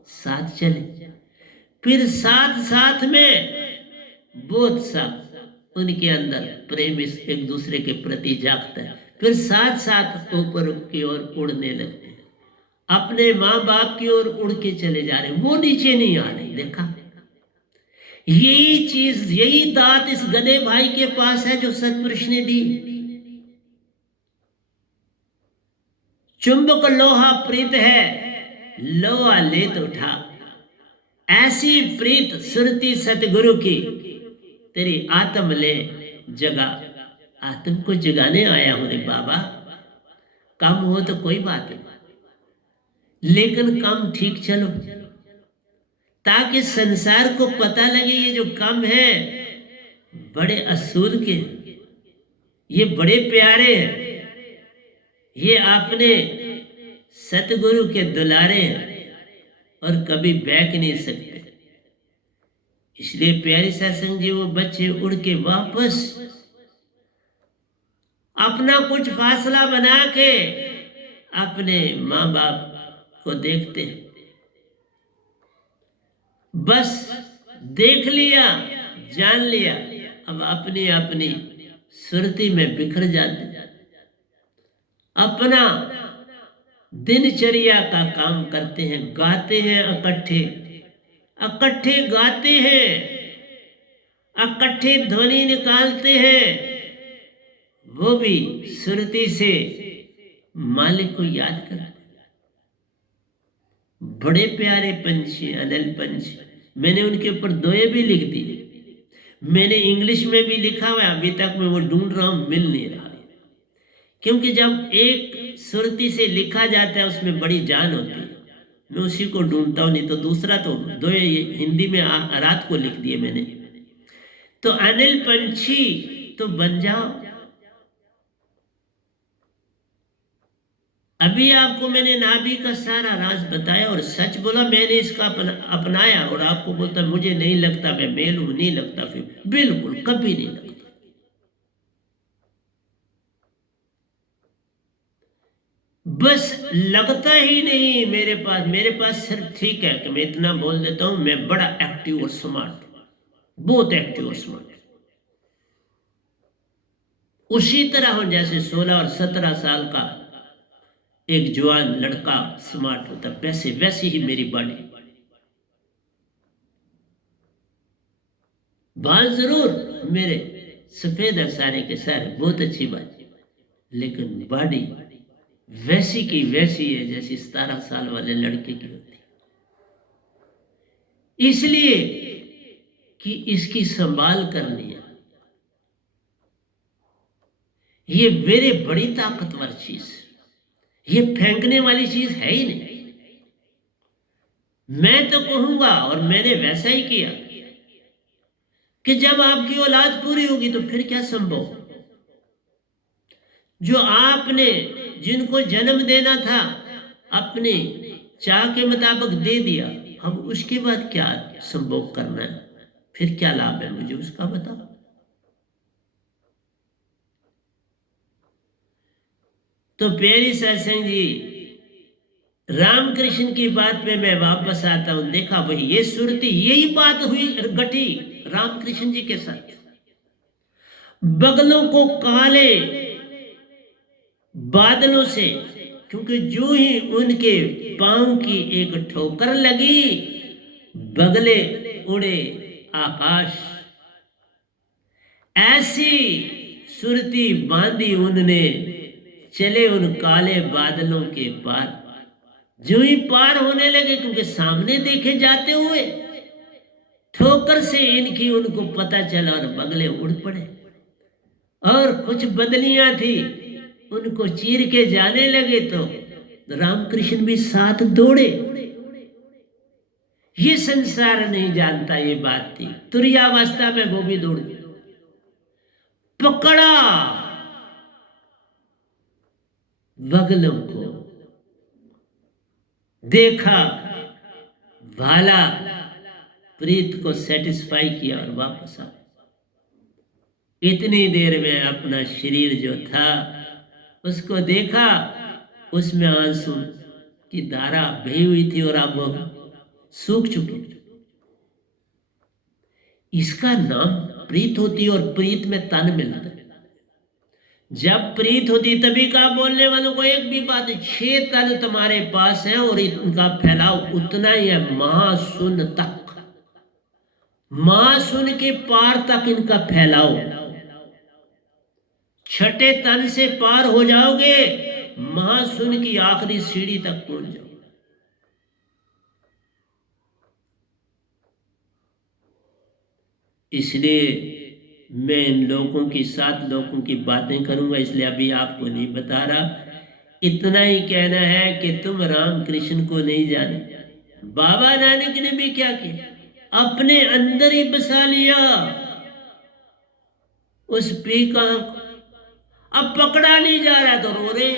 साथ चले। फिर साथ साथ में बोध सा उनके अंदर प्रेम एक दूसरे के प्रति जागता है। फिर साथ साथ ऊपर की ओर उड़ने लगते हैं, अपने माँ बाप की ओर उड़ के चले जा रहे, वो नीचे नहीं आ रहे। देखा, यही चीज, यही दात इस गधे भाई के पास है जो सतपुरुष ने दी। चुंबक लोहा प्रीत है, लोहा लेत उठा। ऐसी प्रीत सुरती सतगुरु की, तेरी आत्म ले जगा। आत्म को जगाने आया हूं रे बाबा। कम हो तो कोई बात नहीं, लेकिन कम ठीक चलो, ताकि संसार को पता लगे ये जो कम है बड़े असूल के, ये बड़े प्यारे हैं, ये आपने सतगुरु के दुलारे हैं, और कभी बहक नहीं सकते। इसलिए प्यारी सत्संग जी, वो बच्चे उड़ के वापस अपना कुछ फासला बना के अपने माँ बाप को देखते, बस देख लिया, जान लिया, अब अपनी अपनी सुरती में बिखर जाते, अपना दिनचर्या का काम करते हैं, गाते हैं, इकट्ठे गाते हैं, इकट्ठे ध्वनि निकालते हैं, वो भी सुरती से मालिक को याद करते। बड़े प्यारे पंछी, अनिल पंछी। मैंने उनके ऊपर दोहे भी लिख दिए, मैंने इंग्लिश में भी लिखा हुआ है, अभी तक मैं वो ढूंढ रहा हूं, मिल नहीं रहा। क्योंकि जब एक सुरती से लिखा जाता है उसमें बड़ी जान होती है, मैं उसी को ढूंढता हूं, नहीं तो दूसरा तो दोहे हिंदी में रात को लिख दिए मैंने। तो अनिल पंछी तो बन जाओ, अभी आपको मैंने नाभि का सारा राज बताया और सच बोला, मैंने इसका अपनाया, और आपको बोलता मुझे नहीं लगता मैं मेल हूं, नहीं लगता, फिर बिल्कुल कभी नहीं लगता। बस लगता ही नहीं मेरे पास सिर्फ ठीक है कि मैं इतना बोल देता हूं, मैं बड़ा एक्टिव और स्मार्ट, बहुत एक्टिव और स्मार्ट। उसी तरह हूं जैसे 16 और 17 साल का एक जवान लड़का स्मार्ट होता, वैसे वैसी ही मेरी बॉडी। बाल जरूर मेरे सफेद है सारे के सारे, बहुत अच्छी बात, लेकिन बॉडी वैसी की वैसी है जैसी 17 साल वाले लड़के की होती, इसलिए कि इसकी संभाल करनी है। ये मेरे बड़ी ताकतवर चीज, ये फेंकने वाली चीज है ही नहीं। मैं तो कहूंगा, और मैंने वैसा ही किया, कि जब आपकी औलाद पूरी होगी तो फिर क्या संभव, जो आपने जिनको जन्म देना था अपने चाह के मुताबिक दे दिया, अब उसके बाद क्या संभव करना है, फिर क्या लाभ है, मुझे उसका बताओ। तो प्यारी सत्संग जी, रामकृष्ण की बात पे मैं वापस आता हूं। देखा वही ये सुरती, यही बात हुई घटी रामकृष्ण जी के साथ। बगलों को काले बादलों से, क्योंकि जो ही उनके पांव की एक ठोकर लगी, बगले उड़े आकाश। ऐसी सुरती बांधी उनने, चले उन काले बादलों के पार। जो ही पार होने लगे, क्योंकि सामने देखे जाते हुए, ठोकर से इनकी उनको पता चला और बगले उड़ पड़े। और कुछ बदलियां थी, उनको चीर के जाने लगे, तो रामकृष्ण भी साथ दौड़े। ये संसार नहीं जानता ये बात थी, तुरीयावस्था में वो भी दौड़ पकड़ा बगलों को, देखा, भाला, प्रीत को सेटिस्फाई किया और वापस आ। इतनी देर में अपना शरीर जो था उसको देखा, उसमें आंसू की धारा बही हुई थी और अब वो सूख चुके। इसका नाम प्रीत होती और प्रीत में तन मिलता है। जब प्रीत होती तभी का बोलने वालों को एक भी बात, 6 तन तुम्हारे पास है और इनका फैलाव उतना ही है, महाशून्य तक, महाशून्य के पार तक इनका फैलाव। 6ठे तन से पार हो जाओगे, महाशून्य की आखिरी सीढ़ी तक पहुंच जाओगे। इसलिए मैं इन लोगों की 7 लोगों की बातें करूंगा, इसलिए अभी आपको नहीं बता रहा। इतना ही कहना है कि तुम रामकृष्ण को नहीं जाने। बाबा नानक ने भी क्या किया, अपने अंदर ही बसा लिया उस पी का। अब पकड़ा नहीं जा रहा तो रो रहे,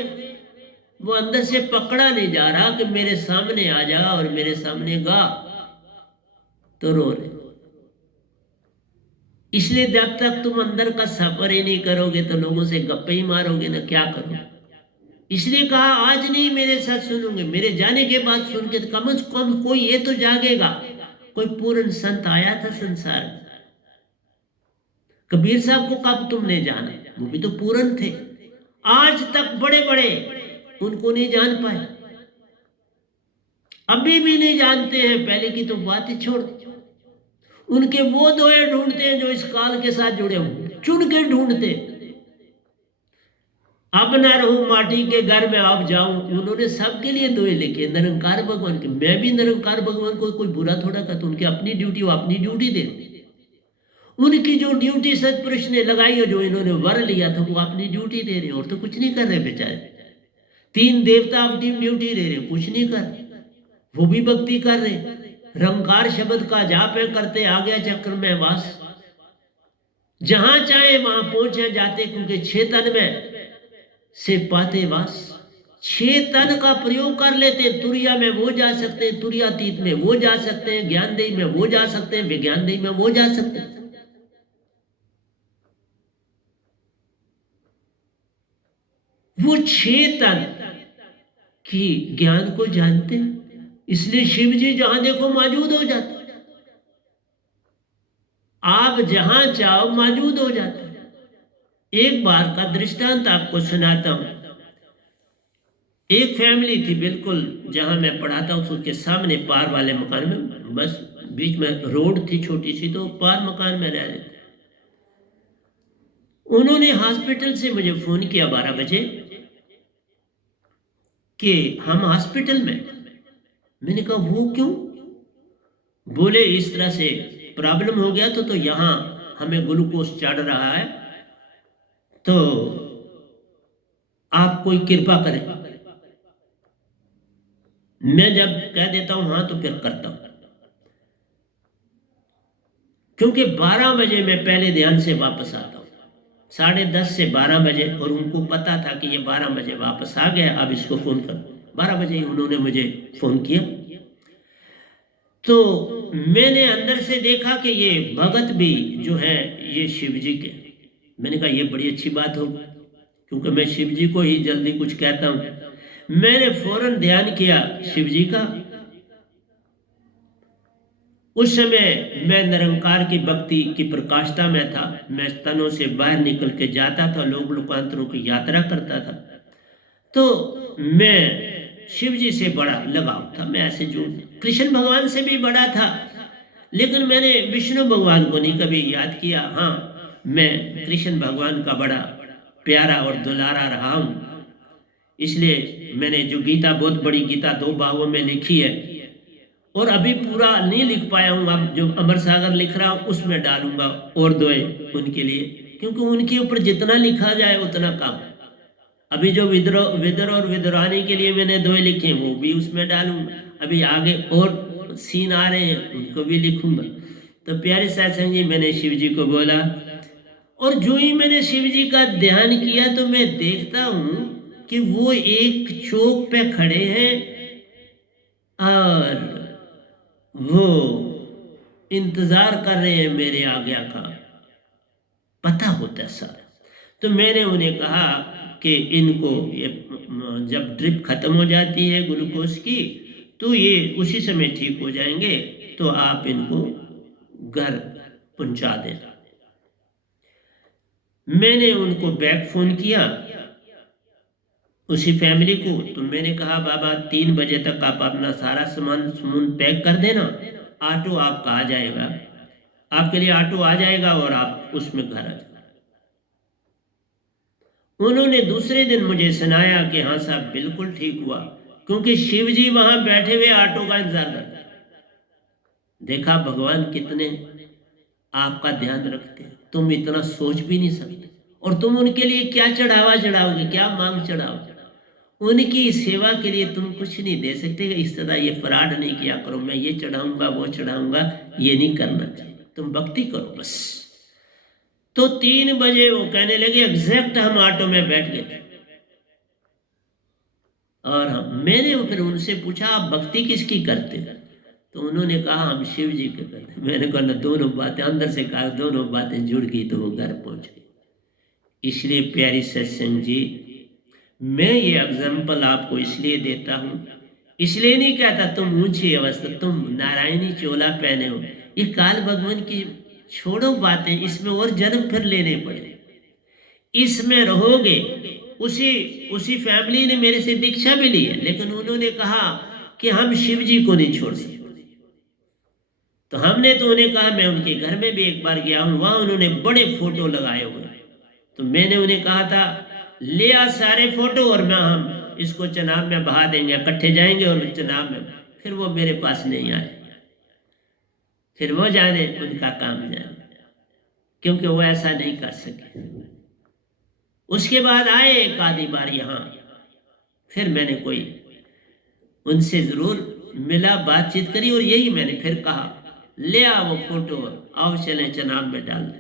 वो अंदर से पकड़ा नहीं जा रहा कि मेरे सामने आ जा और मेरे सामने गा, तो रो रहे। इसलिए जब तक तुम अंदर का सफर ही नहीं करोगे तो लोगों से गप्पे ही मारोगे ना, क्या करोगे। इसलिए कहा आज नहीं मेरे साथ सुनोगे, मेरे जाने के बाद सुन के कम से कम कोई ये तो जागेगा। कोई पूर्ण संत आया था संसार में, कबीर साहब को कब तुमने जाना, वो भी तो पूर्ण थे। आज तक बड़े बड़े उनको नहीं जान पाए, अभी भी नहीं जानते हैं, पहले की तो बात ही छोड़। उनके वो दोहे ढूंढते हैं जो इस काल के साथ जुड़े हुए, चुन के ढूंढते। अब ना रहूं माटी के घर में आप जाऊं, उन्होंने सबके लिए दोहे लिखे निरंकार भगवान के। मैं भी निरंकार भगवान को कोई बुरा थोड़ा कहता, उनकी अपनी ड्यूटी, वो अपनी ड्यूटी दे। उनकी जो ड्यूटी सतपुरुष ने लगाई है, जो इन्होंने वर लिया था, वो अपनी ड्यूटी दे रहे, और तो कुछ नहीं कर रहे बेचारे। 3 देवता अपनी ड्यूटी दे रहे, कुछ नहीं कर, वो भी भक्ति कर रहे, रंकार शब्द का जाप है करते, आ गया चक्र में वास, जहां चाहे वहां पहुंचे जाते, क्योंकि 6 तन में से पाते वास। 6 तन का प्रयोग कर लेते हैं। तुरिया में वो जा सकते हैं, तुरियातीत में वो जा सकते हैं, ज्ञानदेही में वो जा सकते हैं, विज्ञानदेही में वो जा सकते हैं। वो 6 तन की ज्ञान को जानते हैं, इसलिए शिव जी जहां देखो मौजूद हो जाते, आप जहां चाहो मौजूद हो जाते। एक बार का दृष्टांत आपको सुनाता हूं। एक फैमिली थी बिल्कुल जहां मैं पढ़ाता हूं उसके सामने पार वाले मकान में, बस बीच में रोड थी छोटी सी, तो पार मकान में रह रहे थे। उन्होंने हॉस्पिटल से मुझे फोन किया 12 बजे कि हम हॉस्पिटल में। मैंने कहा वो क्यों? बोले इस तरह से प्रॉब्लम हो गया तो यहाँ हमें ग्लूकोज चढ़ रहा है, तो आप कोई कृपा करें। मैं जब कह देता हूं हाँ तो फिर करता हूं, क्योंकि 12 बजे मैं पहले ध्यान से वापस आता हूं, 10:30 से 12 बजे, और उनको पता था कि ये 12 बजे वापस आ गया, अब इसको फोन कर। 12 बजे उन्होंने मुझे फोन किया, तो मैंने अंदर से देखा कि ये भगत भी जो है ये शिव जी के। मैंने कहा ये बड़ी अच्छी बात हो, क्योंकि मैं शिव जी को ही जल्दी कुछ कहता हूं। मैंने फौरन ध्यान किया शिव जी का। उस समय मैं निरंकार की भक्ति की प्रकाष्ठा में था, मैं तनों से बाहर निकल के जाता था, लोक लोकांतरों की यात्रा करता था, तो मैं शिव जी से बड़ा लगाव था। मैं ऐसे जो कृष्ण भगवान से भी बड़ा था, लेकिन मैंने विष्णु भगवान को नहीं कभी याद किया। हाँ, मैं कृष्ण भगवान का बड़ा प्यारा और दुलारा रहा हूँ, इसलिए मैंने जो गीता, बहुत बड़ी गीता 2 भागों में लिखी है, और अभी पूरा नहीं लिख पाया हूँ, अब जो अमर सागर लिख रहा हूँ उसमें डालूंगा और दोए उनके लिए, क्योंकि उनके ऊपर जितना लिखा जाए उतना कम। अभी जो विदर और विदुरानी के लिए मैंने दोए लिखे वो भी उसमें डालूंगा, अभी आगे और सीन आ रहे हैं उनको भी लिखूंगा। तो प्यारे सत्संग जी, मैंने शिव जी को बोला, और जो ही मैंने शिव जी का ध्यान किया तो मैं देखता हूं कि वो एक चौक पे खड़े हैं और वो इंतजार कर रहे हैं मेरे आज्ञा का। पता होता सर। तो मैंने उन्हें कहा कि इनको ये जब ड्रिप खत्म हो जाती है ग्लूकोज की तो ये उसी समय ठीक हो जाएंगे, तो आप इनको घर पहुंचा देना। मैंने उनको बैक फोन किया उसी फैमिली को, तो मैंने कहा बाबा 3 बजे तक आप अपना सारा सामान पैक कर देना, ऑटो आपका आ जाएगा, आपके लिए ऑटो आ जाएगा और आप उसमें घर आ जाओ। उन्होंने दूसरे दिन मुझे सुनाया कि हाँ साहब बिल्कुल ठीक हुआ, क्योंकि शिव जी वहां बैठे हुए ऑटो का इंतजार करते। देखा भगवान कितने आपका ध्यान रखते हैं, तुम इतना सोच भी नहीं सकते, और तुम उनके लिए क्या चढ़ावा चढ़ाओगे, क्या मांग चढ़ाओगे, उनकी सेवा के लिए तुम कुछ नहीं दे सकते। इस तरह ये फ्रॉड नहीं किया करो, मैं ये चढ़ाऊंगा वो चढ़ाऊंगा, ये नहीं करना चाहिए, तुम भक्ति करो बस। तो 3 बजे वो कहने लगे एग्जैक्ट हम ऑटो में बैठ गए, और मैंने फिर उनसे पूछा आप भक्ति किसकी करते हैं? तो उन्होंने कहा हम शिव जी के करते। मैंने कहा ना, दोनों बातें अंदर से कहा, दोनों बातें जुड़ गई तो वो घर पहुंच गई। इसलिए प्यारी सत्संग जी, मैं ये एग्जाम्पल आपको इसलिए देता हूं, इसलिए नहीं कहता तुम ऊंची अवस्था, तुम नारायणी चोला पहने हो, ये काल भगवान की छोड़ो बातें, इसमें और जन्म फिर लेने पड़े, इसमें रहोगे। उसी फैमिली ने मेरे से दीक्षा भी ली है, लेकिन उन्होंने कहा कि हम शिव जी को नहीं छोड़ सकते। तो हमने तो उन्हें कहा, मैं उनके घर में भी एक बार गया हूं, वहां उन्होंने बड़े फोटो लगाए हुए, तो मैंने उन्हें कहा था ले आ सारे फोटो और मैं हम इसको चनाब में बहा देंगे, इकट्ठे जाएंगे और चनाब में। फिर वो मेरे पास नहीं आए, फिर वो जाने उनका काम जाने, क्योंकि वो ऐसा नहीं कर सके। उसके बाद आए एक आधी बार यहाँ, फिर मैंने कोई उनसे जरूर मिला, बातचीत करी, और यही मैंने फिर कहा ले आ वो फोटो, आओ चले चनाब में डाल दे,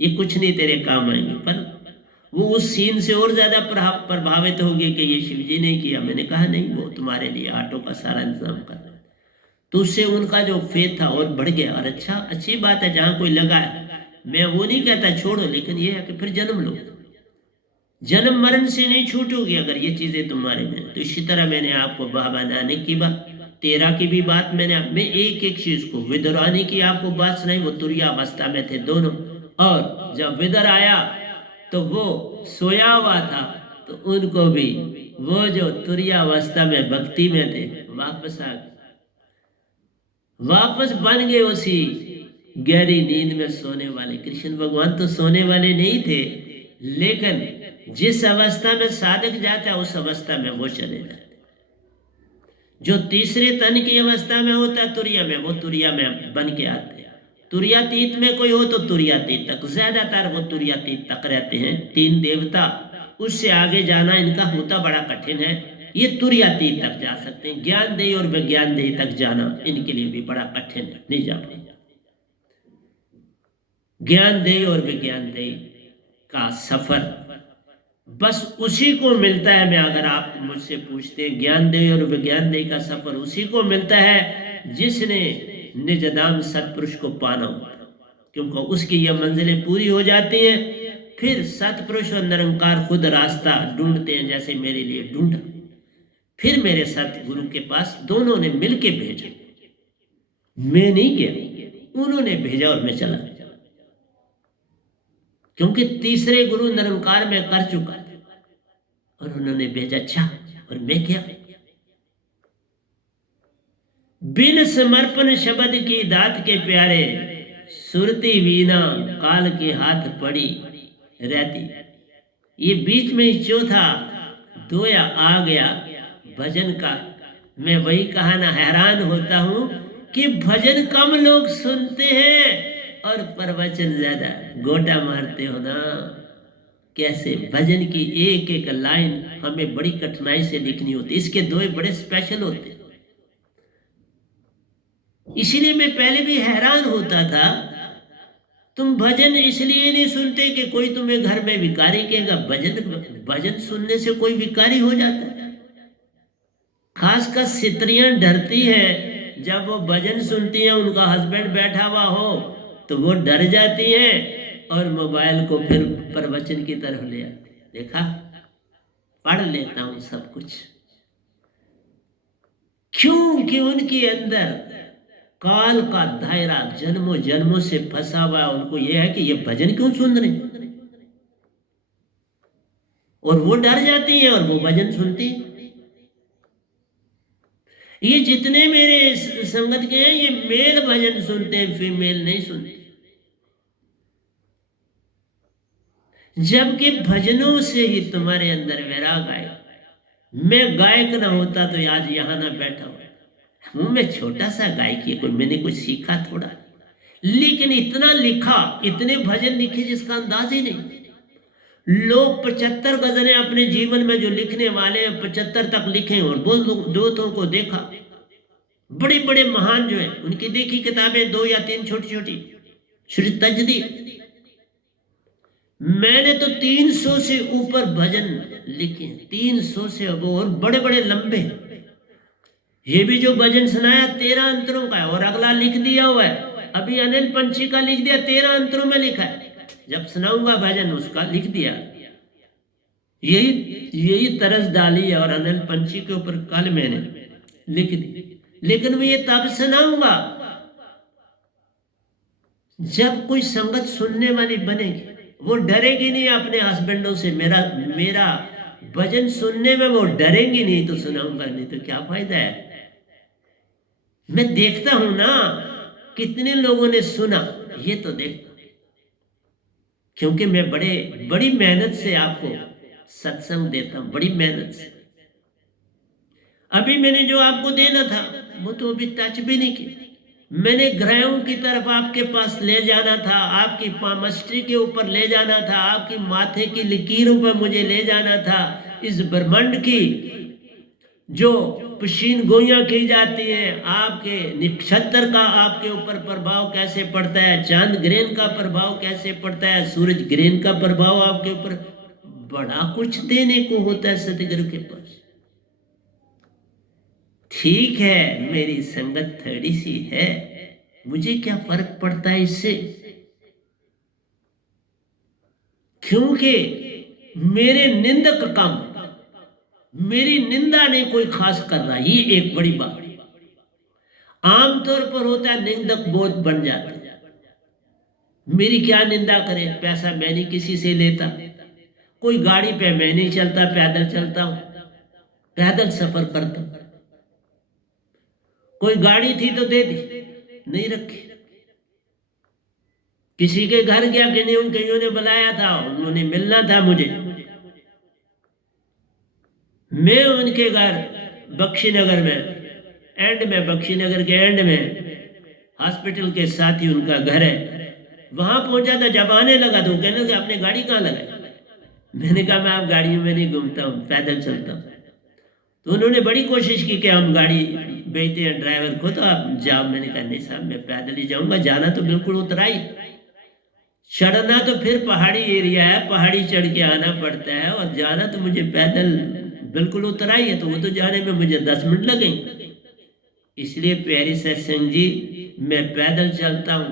ये कुछ नहीं तेरे काम आएंगे। पर वो उस सीन से और ज्यादा प्रभावित हो गए कि ये शिव जी ने किया। मैंने कहा नहीं, वो तुम्हारे लिए ऑटो का सारा इंतजाम कर रहे हैं। तो उससे उनका जो फेथ था और बढ़ गया। और अच्छा, अच्छी बात है, जहां कोई लगा है, मैं वो नहीं कहता छोड़ो, लेकिन ये है कि फिर जन्म लो, जन्म मरण से नहीं छूटोगे अगर ये चीजें तुम्हारे में। तो इसी तरह मैंने आपको बाबा नानक की बात, तेरा की भी बात मैं एक एक चीज को, विदुरानी की आपको बात सुनाई, वो तुरिया अवस्था में थे दोनों। और जब विदर आया तो वो सोया हुआ था, तो उनको भी वो जो तुरिया अवस्था में भक्ति में थे वापस आ गए, वापस बन गए उसी गहरी नींद में सोने वाले। कृष्ण भगवान तो सोने वाले नहीं थे, लेकिन जिस अवस्था में साधक जाता है उस अवस्था में वो चले जाते। जो तीसरे तन की अवस्था में होता है तुरिया में, वो तुरिया में बन के आते हैं। तुरियातीत में कोई हो तो तुरियातीत तक, ज्यादातर वो तुरियातीत तक रहते हैं। 3 देवता, उससे आगे जाना इनका होता बड़ा कठिन है। ये तुरियातीत तक जा सकते हैं, ज्ञानदेही और विज्ञानदेही तक जाना इनके लिए भी बड़ा कठिन है, नहीं जा पाएंगे। ज्ञानदेही और विज्ञानदेही का सफर बस उसी को मिलता है। मैं अगर आप मुझसे पूछते हैं, ज्ञानदेही और विज्ञानदेही का सफर उसी को मिलता है जिसने निजधाम सतपुरुष को पाना हो, क्योंकि उसकी ये मंजिलें पूरी हो जाती हैं। फिर सतपुरुष और निरंकार खुद रास्ता ढूंढते हैं, जैसे मेरे लिए ढूंढा। फिर मेरे सतगुरु के पास दोनों ने मिलके भेजा, मैं नहीं गया, उन्होंने भेजा और मैं चला गया, क्योंकि तीसरे गुरु निरंकार में कर चुका था और उन्होंने भेजा। अच्छा, और मैं क्या, बिन समर्पण शब्द की दात के प्यारे, सुरती वीणा काल के हाथ पड़ी रहती। ये बीच में ही चौथा दोया आ गया भजन का। मैं वही कहा ना, हैरान होता हूं कि भजन कम लोग सुनते हैं और प्रवचन ज्यादा। गोटा मारते हो ना, कैसे भजन की एक एक लाइन हमें बड़ी कठिनाई से लिखनी होती, इसके दोए बड़े स्पेशल होते। इसीलिए मैं पहले भी हैरान होता था, तुम भजन इसलिए नहीं सुनते कि कोई तुम्हें घर में भिखारी कहेगा। भजन सुनने से कोई भिखारी हो जाता है? खासकर स्त्रियां डरती हैं, जब वो भजन सुनती हैं, उनका हस्बैंड बैठा हुआ हो तो वो डर जाती हैं और मोबाइल को फिर प्रवचन की तरफ ले आती है। देखा, पढ़ लेता हूं सब कुछ, क्योंकि उनके अंदर काल का दायरा जन्मों जन्मों से फंसा हुआ है। उनको यह है कि ये भजन क्यों सुन रहे, और वो डर जाती है और वो भजन सुनती। ये जितने मेरे संगत के हैं, ये मेल भजन सुनते हैं, फीमेल नहीं सुनते। जबकि भजनों से ही तुम्हारे अंदर वैराग आए। मैं गायक ना होता तो आज यहां ना बैठा हूं। मैं छोटा सा गायक ही, कोई मैंने कुछ सीखा थोड़ा, लेकिन इतना लिखा, इतने भजन लिखे जिसका अंदाज ही नहीं। लोग 75 गजलें अपने जीवन में जो लिखने वाले हैं 75 तक लिखे, और दोस्तों को देखा, बड़े बड़े महान जो हैं उनकी देखी किताबें 2 या 3 छोटी छोटी, श्री तजदी। मैंने तो 300 से ऊपर भजन लिखे, 300 से अब, और बड़े बड़े लंबे। ये भी जो भजन सुनाया 13 अंतरों का है, और अगला लिख दिया हुआ है, अभी अनिल पंछी का लिख दिया, 13 अंतरों में लिखा है। जब सुनाऊंगा भजन उसका लिख दिया। यही तरस डाली है, और अनिल पंछी के ऊपर कल मैंने लिख दी। लेकिन मैं ये तब सुनाऊंगा जब कोई संगत सुनने वाली बनेगी, वो डरेगी नहीं अपने हस्बैंडों से। मेरा भजन सुनने में वो डरेंगी नहीं, तो सुनाऊंगा नहीं तो क्या फायदा है। मैं देखता हूं ना कितने लोगों ने सुना, ये तो देखता, क्योंकि मैं बड़ी मेहनत से आपको सत्संग देता हूं, बड़ी मेहनत से। अभी मैंने जो आपको देना था वो तो अभी टच भी नहीं किया। मैंने ग्रहों की तरफ आपके पास ले जाना था, आपकी पामस्ट्री के ऊपर ले जाना था, आपकी माथे की लकीरों पर मुझे ले जाना था। इस ब्रह्मांड की जो पशीन गोइयां की जाती हैं, आपके नक्षत्र का आपके ऊपर प्रभाव कैसे पड़ता है, चांद ग्रहण का प्रभाव कैसे पड़ता है, सूरज ग्रहण का प्रभाव आपके ऊपर, बड़ा कुछ देने को होता है सतगुरु के पास। ठीक है, मेरी संगत थोड़ी सी है, मुझे क्या फर्क पड़ता है इससे, क्योंकि मेरे निंदक कम, मेरी निंदा नहीं कोई खास कर रहा। ये एक बड़ी बात आमतौर पर होता है, निंदक बहुत बन जाते हैं। मेरी क्या निंदा करे, पैसा मैं नहीं किसी से लेता, कोई गाड़ी पे मैं नहीं चलता, पैदल चलता हूं, पैदल सफर करता हूं। कोई गाड़ी थी तो दे दी, नहीं रखी। किसी के घर गया, कईयों ने बुलाया था, उन्होंने मिलना था मुझे, मैं उनके घर बख्शी नगर में एंड में, बख्शी नगर के एंड में हॉस्पिटल के साथ ही उनका घर है, वहां पहुंचा था। जब आने लगा तो कहने लगे आपने गाड़ी कहाँ लगाई। मैंने कहा मैं आप गाड़ियों में नहीं घूमता हूँ, पैदल चलता हूँ। तो उन्होंने बड़ी कोशिश की कि हम गाड़ी भेजते हैं ड्राइवर को, तो आप जाओ। मैंने कहा नहीं साहब, मैं पैदल ही जाऊंगा, जाना तो बिल्कुल उतराई, चढ़ना तो फिर पहाड़ी एरिया है, पहाड़ी चढ़ के आना पड़ता है, और जाना तो मुझे पैदल बिल्कुल उतराई है, तो वो तो जाने में मुझे 10 मिनट लगेंगे। इसलिए प्यारी सत्संग जी, मैं पैदल चलता हूँ,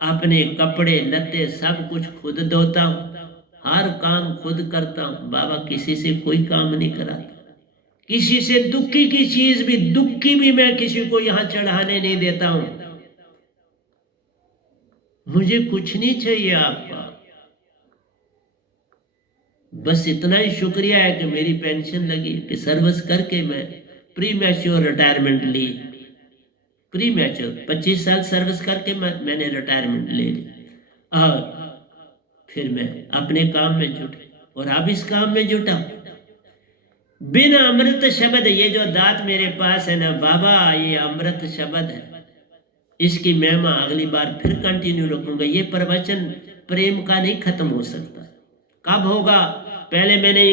अपने कपड़े लत्ते सब कुछ खुद धोता हूँ, हर काम खुद करता हूँ। बाबा किसी से कोई काम नहीं कराता, किसी से दुखी की चीज भी, दुखी भी मैं किसी को यहाँ चढ़ाने नहीं देता हूँ। मुझे कुछ नहीं चाहिए आपका, बस इतना ही शुक्रिया है कि मेरी पेंशन लगी, कि सर्विस करके मैं प्री मैच्योर रिटायरमेंट ली। प्री मैच्योर 25 साल सर्विस करके मैंने रिटायरमेंट ले ली, और फिर मैं अपने काम में जुटा, और अब इस काम में जुटा। बिन अमृत शब्द, ये जो दात मेरे पास है ना बाबा, ये अमृत शब्द है, इसकी महिमा अगली बार फिर कंटिन्यू रखूंगा। ये प्रवचन प्रेम का नहीं खत्म हो सकता। कब होगा, पहले मैंने